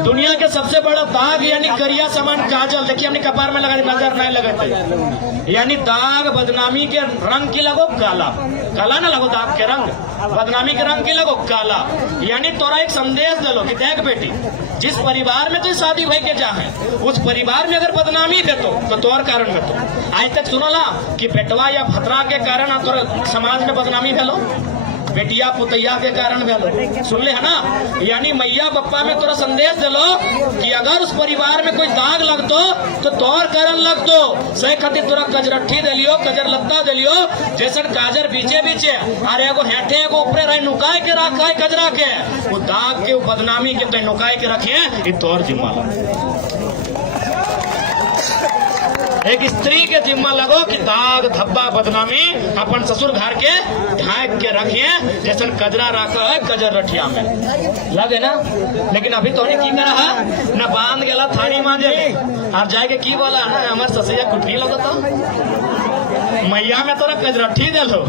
दुनिया के सबसे बड़ा दाग यानी करिया समान काजल देखिए हमने कपार में लगा नजर नहीं लगाते यानी दाग बदनामी के रंग की लगो काला काला ना लगो दाग के रंग बदनामी के रंग की लगो काला। यानी तोरा एक संदेश दे लो कि देख बेटी जिस परिवार में तो शादी भाई के चाहे उस परिवार में अगर बदनामी दे तो तोर कारण में तो आज तक सुनो ना कि बेटवा या भतरा के कारण तोरा समाज में बदनामी भेलो बेटिया पुतैया के कारण भेलो सुन ले है ना। यानी मैया बप्पा में तोरा संदेश दिलो कि अगर उस परिवार में कोई दाग लगतो तो तोर कारण लगतो सही खातिर तोरा कजरठी दिलियो कजर लत्ता दिलियो जैसे काजर बीचे बीचे अरे एगो हेठे एगो ऊपरे रहे नुकाय के रखा है कजरा के वो दाग के बदनामी के तो नुकाय के रखे ये तोर जिम्मा एक स्त्री के जिम्मा लगो कि दाग धब्बा बदनामी अपन ससुर घर के ढाक के रखिए जैसे कजरा रखा है कजर रठिया में लगे ना। लेकिन अभी तो की करा है न बांध गया थानी मांझे और जाके की बोला ना हमारे ससैया कुटी लगता मैया में तोरा कजरठी दिलो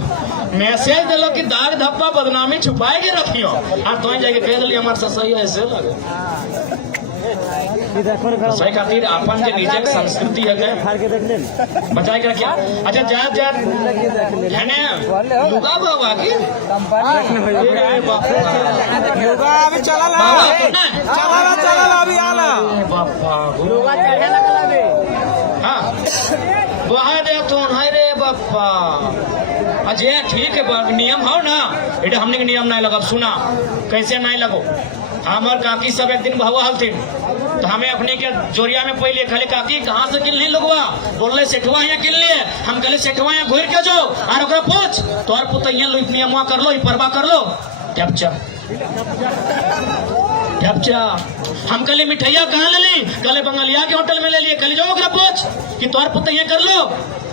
मैसेज दिलो कि दाग धब्बा बदनामी छुपाए के रखियो और तो जाके कह दिली हमारे ससैया ऐसे लगे सही खातिर अपन के निजे संस्कृति है बचाए के रखिया। अच्छा जात जात है ने लुगा बाबा की योगा अभी चला अभी आला बापा लुगा चढ़े लगल अभी हां वहां दे तो है रे बापा अजय ठीक है नियम हो ना एटा हमने के नियम नहीं लगा सुना कैसे नहीं लगो हमार काकी सब एक दिन भवा हलथिन तो हमें अपने के जोरिया में पहले खले काकी कहाँ से किन ली लोगवा बोले सेठवा यहाँ किन लिए हम कहले सेठवा यहाँ घुर के जो और ओकरा पूछ तोर पुतैया लो इतनी अमुआ कर लो ई परवा कर लो ढपचा हम कहले मिठाइया कहाँ ले ली कहले बंगालिया के होटल में ले लिए कहले जाओ ओकरा पूछ कि तोर पुतैया कर लो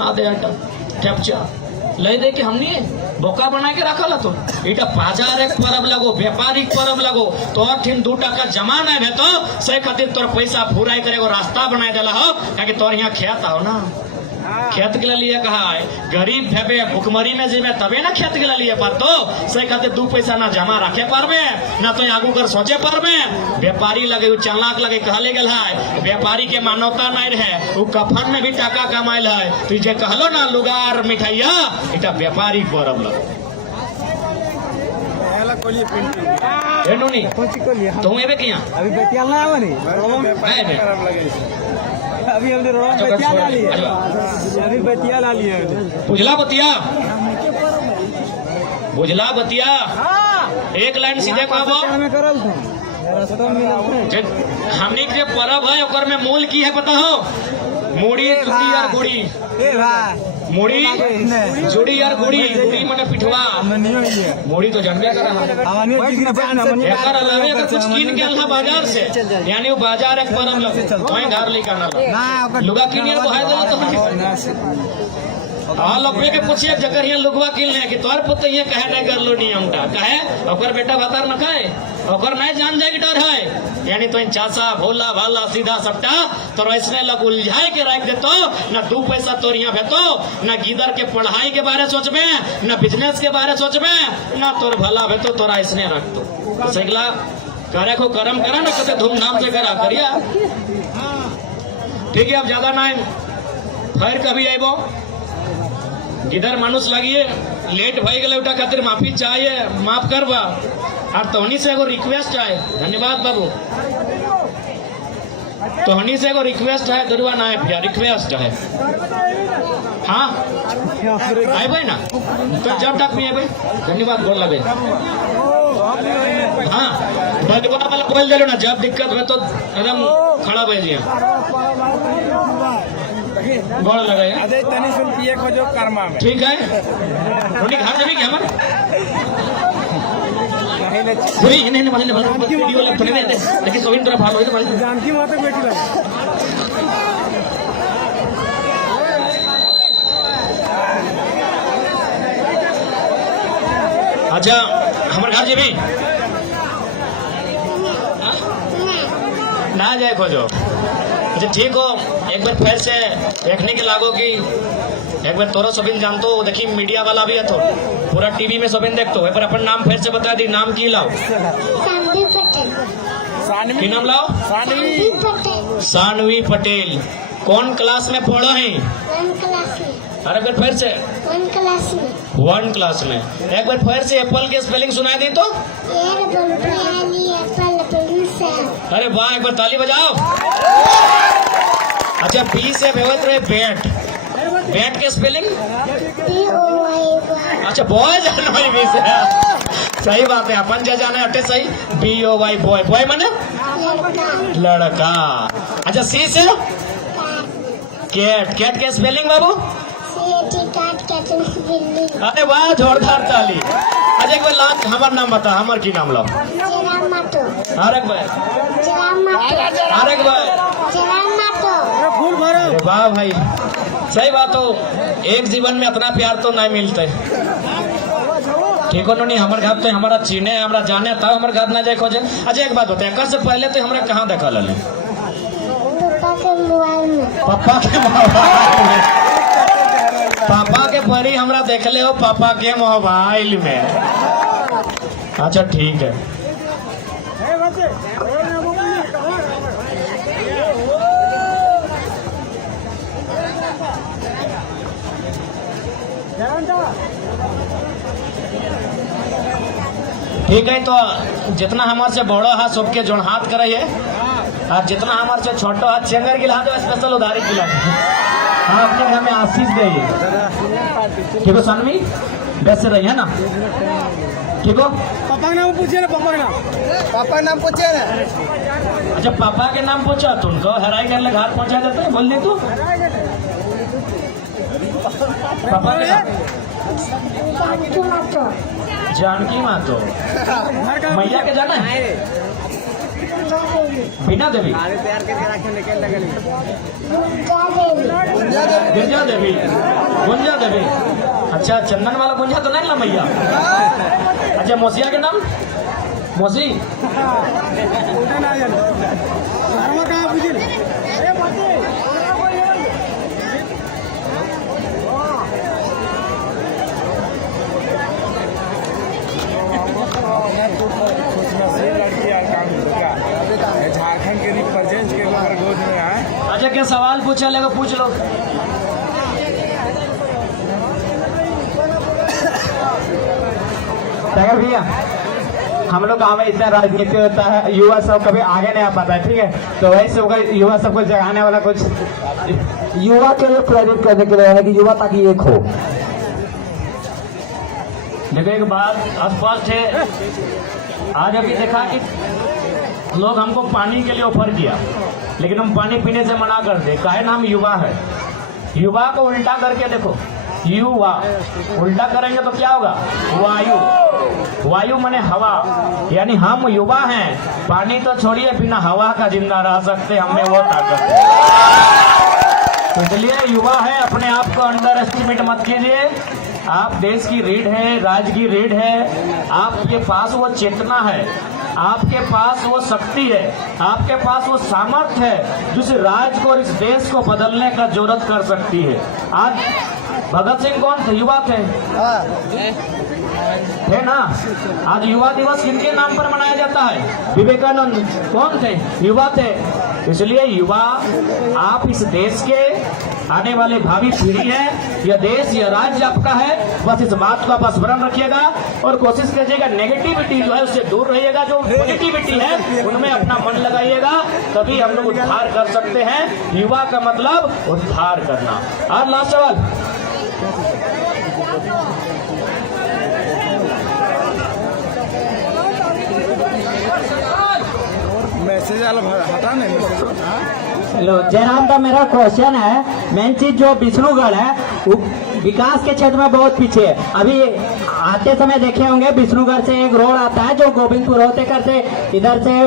हाँ दे हटा ढपचा ले दे के हमने बोका बना के रखा तो इटा बाजार एक परब लगो व्यापारिक परब लगो तोर ठिन 2 टका जमा नहीं भे तो सही खातिर तोर पैसा फुराई करे रास्ता बनाए देला हो ताकि तोर यहाँ खेत आओ ना खेत के लिए कहा है गरीब भेबे भुखमरी में जेबे तबे ना खेत के लिए पर तो सही खातिर 2 पैसा ना जमा रखे पारबे ना तो आगू कर सोचे पारबे। व्यापारी लगे चालाक लगे कहले गेल है व्यापारी के मानवता नहीं रहे वो कफन में भी टाका कमाइल है तो जे कहलो ना लुगार मिठाइया इटा व्यापारी परब लगो तुम एबे किया अभी बेटिया ना आवनी अभी हमने बेटिया ला लिया अभी बेटिया ला लिया बुझला बतिया एक लाइन सीधे कहबो हमनी के परब है ओकर में मूल की है पता हो मूड़ी चुड़ी और गुड़ी मुड़ी जुड़ी और गुड़ी गुड़ी मने पिठवा मुड़ी तो जानबे कर एकर अलावे अगर कुछ कीन के अल्लाह बाजार से यानी वो बाजार एक परम लग वहीं घर लेके आना लुगा किनिए तो है तो हाँ लोग के पूछिए जगह यहाँ लुगवा किन ले कि तोर पुत्र ये कहे नहीं कर लो नियम टा कहे ओकर बेटा बतार न खाए ओकर नहीं जान जाए कि डर है यानी तो इन चाचा भोला भाला सीधा सबटा तो ऐसने लग उलझाए के रख देतो न 2 पैसा तोर यहाँ भेतो न गिदर के पढ़ाई के बारे सोचबे न बिजनेस के बारे सोचबे न तोर भला भेतो तोरा ऐसने रख दो सगला करे को कर्म करा ना कते धूमधाम से करा करिया ठीक है अब ज्यादा ना फिर कभी आइबो इधर मानुष लगिए लेट भई गए उठा खातिर माफी चाहिए माफ करवा और तोहनी से एगो रिक्वेस्ट है धन्यवाद बाबू तोहनी से एगो रिक्वेस्ट है दुर्वा ना है रिक्वेस्ट है हाँ आए भाई ना तो जब तक भी है भाई धन्यवाद बोल लगे हाँ बजवा वाला बोल दे लो ना जब दिक्कत है तो एकदम खड़ा भेजिए गोड़ लगाए अजय तनी सुन पिए को जो कर्मा में ठीक है रोटी खा जाबी क्या हमर नहीं नहीं नहीं वीडियो लग थोड़ी देते लेकिन सोइन तरफ हाल होई तो भाई जानकी माता बेटी लगे अच्छा हमर घर जेबी ना जाए खोजो अच्छा ठीक हो एक बार फिर से देखने के लागो कि एक बार तोरा सोबिन जानतो देखी मीडिया वाला भी है तो पूरा टीवी में सोबिन देखतो एक बार अपन नाम फिर से बता दी नाम की लाओ सानवी पटेल की नाम लाओ सानवी पटेल सानवी पटेल कौन क्लास में पढ़ो है 1 क्लास में अरे एक बार फिर से 1 क्लास में 1 क्लास में एक बार फिर से एप्पल के स्पेलिंग सुनाई दी तो एप्पल पेंसिल अरे वाह एक बार ताली बजाओ अच्छा बी से बेवत रहे बैट बैट के स्पेलिंग BOY अच्छा बॉय जानो है बी से सही बात है अपन जा जाने अटे सही BOY बॉय बॉय माने लड़का अच्छा सी से कैट कैट के स्पेलिंग बाबू अरे वाह जोरदार ताली अच्छा एक बार लाख हमार नाम बता हमार की नाम लो और एक बार और एक बार फूल भरो अरे वाह भाई सही बात हो एक जीवन में इतना प्यार तो नहीं मिलते ठीक हो नहीं हमारे घर तो हमारा चीने हमारा जाने था हमारे घर ना जाए खोजे अच्छा एक बात होता है से पहले तो हमारे कहाँ देखा ले पापा के मोबाइल में पापा के परी हमरा देख ले हो पापा के मोबाइल में अच्छा ठीक है ठीक है तो जितना हमारे से बड़ो हाथ सबके जोड़ हाथ करे और जितना हमारे से छोटो हाथ चेंगर गिला दो स्पेशल उधारी खिला हाँ अपने घर में आशीष दे ठीक हो सानवी वैसे रही है ना ठीक हो पापा का नाम पूछिए ना पापा का नाम पूछिए ना अच्छा पापा के नाम पूछा तुमको हराई कर ले घर पहुंचा देते हैं बोल दे तू पापा के नाम जानकी मातो मैया के जाना है बिना देवी गिरजा देवी गुंजा देवी अच्छा चंदन वाला गुंजा तो नहीं ला मैया अच्छा मौसिया के नाम मौसी झारखंड के रिप्रेजेंट के बाहर गोद में है अच्छा क्या सवाल पूछा लेगा पूछ लो टाइगर भैया हम लोग गाँव में इतना राजनीति होता है युवा सब कभी आगे नहीं आ पाता है ठीक है तो वही सब युवा सबको जगाने वाला कुछ युवा के लिए प्रेरित करने के लिए है कि युवा ताकि एक हो देखो एक बात स्पष्ट है आज अभी देखा कि लोग हमको पानी के लिए ऑफर किया लेकिन हम पानी पीने से मना कर दे काहे ना हम युवा है युवा को उल्टा करके देखो युवा, उल्टा करेंगे तो क्या होगा? वायु। वायु माने हवा, यानी हम युवा हैं। पानी तो छोड़िए, बिना हवा का जिंदा रह सकते, हमें वो ताकत है। इसलिए युवा है, अपने आप को अंडर एस्टिमेट मत कीजिए। आप देश की रीढ़ है, राज्य की रीढ़ है। आपके पास वो चेतना है, आपके पास वो शक्ति है, आपके पास वो सामर्थ्य है जिस राज्य को और इस देश को बदलने का जरूरत कर सकती है। आज भगत सिंह कौन थे? युवा थे ना। आज युवा दिवस किनके नाम पर मनाया जाता है? विवेकानंद कौन थे? युवा थे। इसलिए युवा आप इस देश के आने वाले भावी पीढ़ी है। यह देश, यह राज्य आपका है। बस इस बात को आप स्मरण रखिएगा और कोशिश कीजिएगा नेगेटिविटी जो है उससे दूर रहिएगा। जो पॉजिटिविटी है उनमें अपना मन लगाइएगा, तभी हम लोग उद्धार कर सकते हैं। युवा का मतलब उद्धार करना। और लास्ट सवाल, मैसेज हटा नहीं। हेलो जयराम का मेरा क्वेश्चन है, मेन चीज जो विष्णुगढ़ है वो विकास के क्षेत्र में बहुत पीछे है। अभी आते समय देखे होंगे विष्णुगढ़ से एक रोड आता है जो गोविंदपुर होते करते इधर से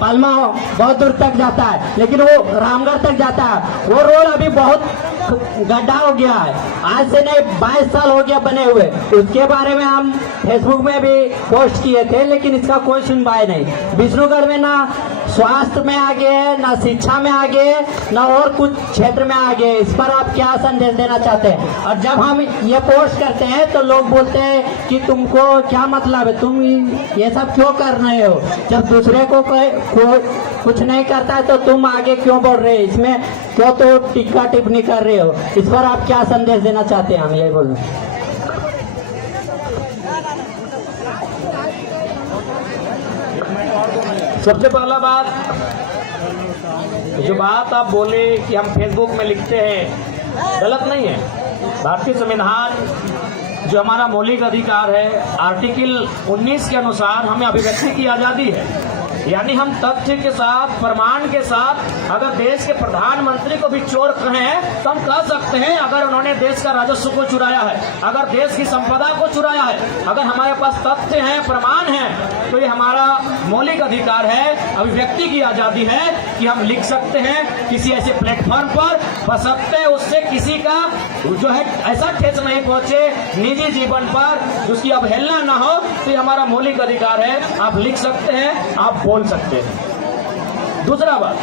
पालमा बहुत दूर तक जाता है, लेकिन वो रामगढ़ तक जाता है। वो रोड अभी बहुत गड्ढा हो गया है, आज से नहीं 22 साल हो गया बने हुए। उसके बारे में हम फेसबुक में भी पोस्ट किए थे, लेकिन इसका कोई सुनवाई नहीं। विष्णुगढ़ में ना स्वास्थ्य में आगे है, ना शिक्षा में आगे है, ना और कुछ क्षेत्र में आगे है। इस पर आप क्या संदेश देना चाहते हैं? और जब हम ये पोस्ट करते हैं तो लोग बोलते हैं कि तुमको क्या मतलब है, तुम ये सब क्यों कर रहे हो? जब दूसरे को कुछ नहीं करता है तो तुम आगे क्यों बढ़ रहे हो? इसमें क्यों तो टिक्का टिप्पणी कर रहे हो? इस पर आप क्या संदेश देना चाहते हैं? हम यही बोल रहे हैं। सबसे पहला बात, जो बात आप बोले कि हम फेसबुक में लिखते हैं, गलत नहीं है। भारतीय संविधान जो हमारा मौलिक अधिकार है, आर्टिकल 19 के अनुसार हमें अभिव्यक्ति की आजादी है। यानी हम तथ्य के साथ, प्रमाण के साथ अगर देश के प्रधानमंत्री को भी चोर कहें तो हम कह सकते हैं। अगर उन्होंने देश का राजस्व को चुराया है, अगर देश की संपदा को चुराया है, अगर हमारे पास तथ्य हैं, प्रमाण हैं, तो ये हमारा मौलिक अधिकार है, अभिव्यक्ति की आजादी है कि हम लिख सकते हैं किसी ऐसे प्लेटफॉर्म पर, बशर्ते उससे किसी का जो है ऐसा ठेस नहीं पहुंचे निजी जीवन पर, उसकी अवहेलना ना हो। तो ये हमारा मौलिक अधिकार है। आप लिख सकते हैं, आप बोल सकते हैं। दूसरा बात,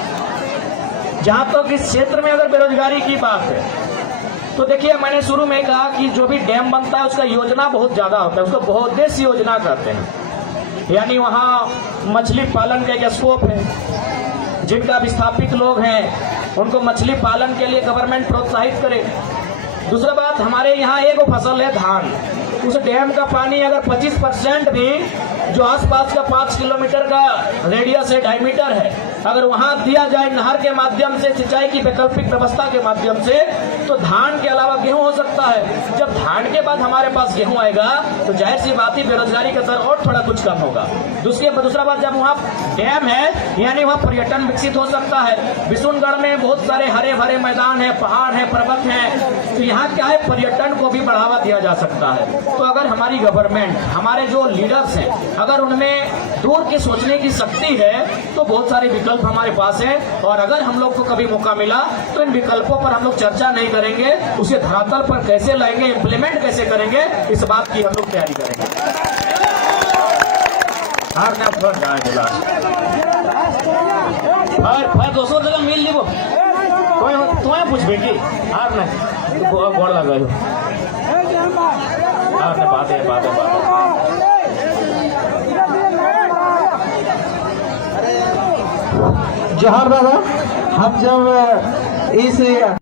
जहां तक इस क्षेत्र में अगर बेरोजगारी की बात है तो देखिए, मैंने शुरू में कहा कि जो भी डैम बनता है उसका योजना बहुत ज्यादा होता है, उसको बहुउद्देश्य योजना कहते हैं। यानी वहां मछली पालन का एक स्कोप है। जिनका विस्थापित लोग हैं उनको मछली पालन के लिए गवर्नमेंट प्रोत्साहित करे। दूसरा बात, हमारे यहाँ एक फसल है धान। उस डैम का पानी अगर 25% भी जो आसपास का 5 किलोमीटर का रेडियस है, डायमीटर है, अगर वहां दिया जाए नहर के माध्यम से, सिंचाई की वैकल्पिक व्यवस्था के माध्यम से, तो धान के अलावा गेहूं हो सकता है। जब धान के बाद हमारे पास गेहूं आएगा तो जाहिर सी बात ही बेरोजगारी का दर और थोड़ा कुछ कम होगा। दूसरा बात, जब वहाँ डैम है यानी वहाँ पर्यटन विकसित हो सकता है। विष्णुगढ़ में बहुत सारे हरे भरे मैदान है, पहाड़ है, पर्वत है, तो यहाँ क्या है, पर्यटन को भी बढ़ावा दिया जा सकता है। तो अगर हमारी गवर्नमेंट, हमारे जो लीडर्स हैं, अगर उनमें दूर की सोचने की शक्ति है तो बहुत सारे विकल्प हमारे पास है। और अगर हम लोग को कभी मौका मिला तो इन विकल्पों पर हम लोग चर्चा नहीं करेंगे, उसे धरातल पर कैसे लाएंगे, इम्प्लीमेंट कैसे करेंगे, इस बात की हम लोग तैयारी करेंगे। दोस्तों जगह मिल लीबो तुम्हें पूछ बेटी हार नहीं गोड़ लगा बात है। जोहार दादा, हम जब इस